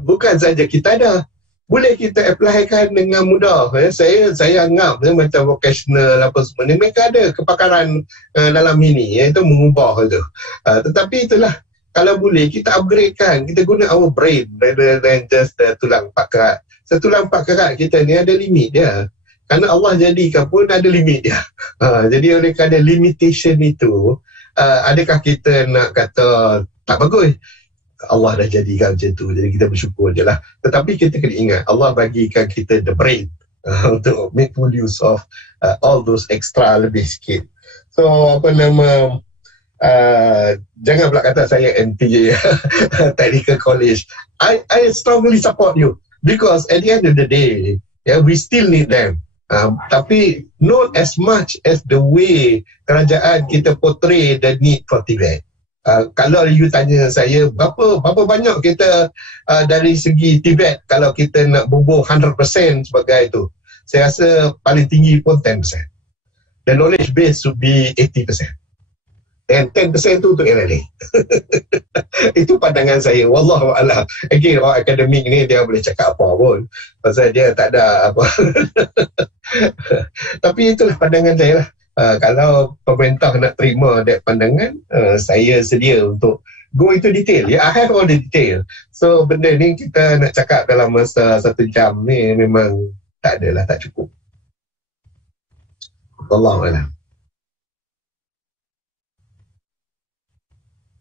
Bukan saja kita ada, boleh kita applykan dengan mudah. Saya anggap macam vocational apa semua ni, mereka ada kepakaran dalam ini, iaitu mengubah tu. Tetapi itulah, kalau boleh kita upgradekan, kita guna our brain rather than just tulang 4 kerat. Tulang 4 kerat kita ni ada limit dia. Kerana Allah jadikan pun ada limit dia. Jadi oleh kerana limitation itu, adakah kita nak kata tak bagus? Allah dah jadikan macam tu, jadi kita bersyukur je lah. Tetapi kita kena ingat, Allah bagikan kita the brain untuk make full use of all those extra lebih sikit. So jangan pula kata saya anti technical college. I strongly support you because at the end of the day, we still need them. Tapi not as much as the way kerajaan kita portray the need for TVET. Kalau you tanya saya berapa banyak kita dari segi TVET, kalau kita nak bubuh 100% sebagai itu, saya rasa paling tinggi pun 10%. The knowledge base should be 80%. And 10% tu untuk LLA. Itu pandangan saya. Wallahualam. Again, orang akademik ni dia boleh cakap apa pun, pasal dia tak ada apa. Tapi itulah pandangan saya lah. Kalau pemerintah nak terima that pandangan, saya sedia untuk go into detail. I have all the detail. So benda ni kita nak cakap dalam masa 1 jam ni memang tak adalah, tak cukup. Wallahualam.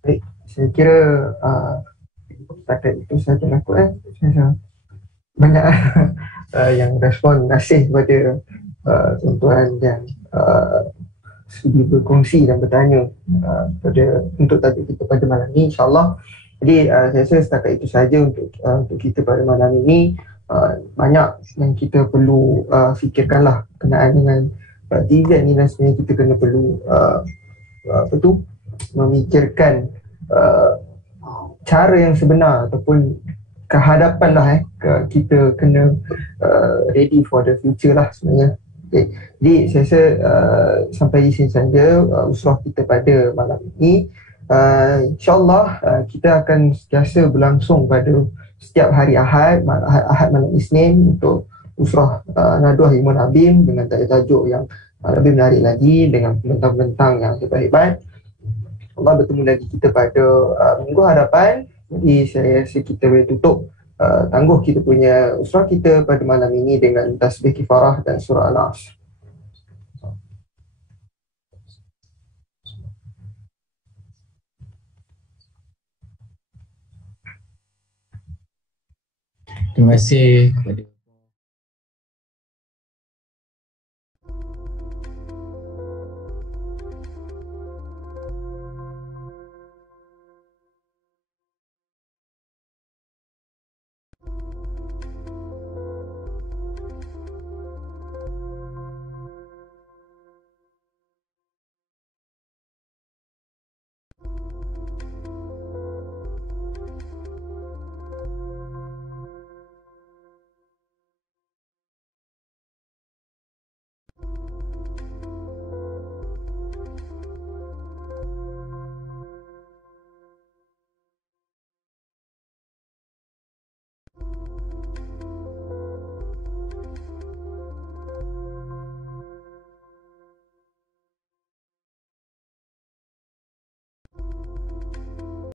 Baik, saya kira setakat itu sahaja lah kot. Saya banyak yang respon. Terima kasih kepada tuan-tuan yang sudi berkongsi dan bertanya untuk topik kita pada malam ini, insyaAllah. Jadi saya rasa setakat itu sahaja untuk kita pada malam ini. Banyak yang kita perlu fikirkanlah berkenaan dengan TVET ni, dan sebenarnya kita kena perlu memikirkan cara yang sebenar ataupun kehadapan lah. Kita kena ready for the future lah sebenarnya. Okay. Jadi saya rasa sampai di sini saja usrah kita pada malam ini. InsyaAllah kita akan sentiasa berlangsung pada setiap hari Ahad malam Isnin untuk usrah Nadwah Ilmu Nabim dengan tajuk yang lebih menarik lagi, dengan bentang-bentang yang hebat-hebat. Allah bertemu lagi kita pada minggu hadapan. Jadi saya rasa kita boleh tutup tangguh kita punya usrah kita pada malam ini dengan tasbih kifarah dan surah Al-Asr. Terima kasih kepada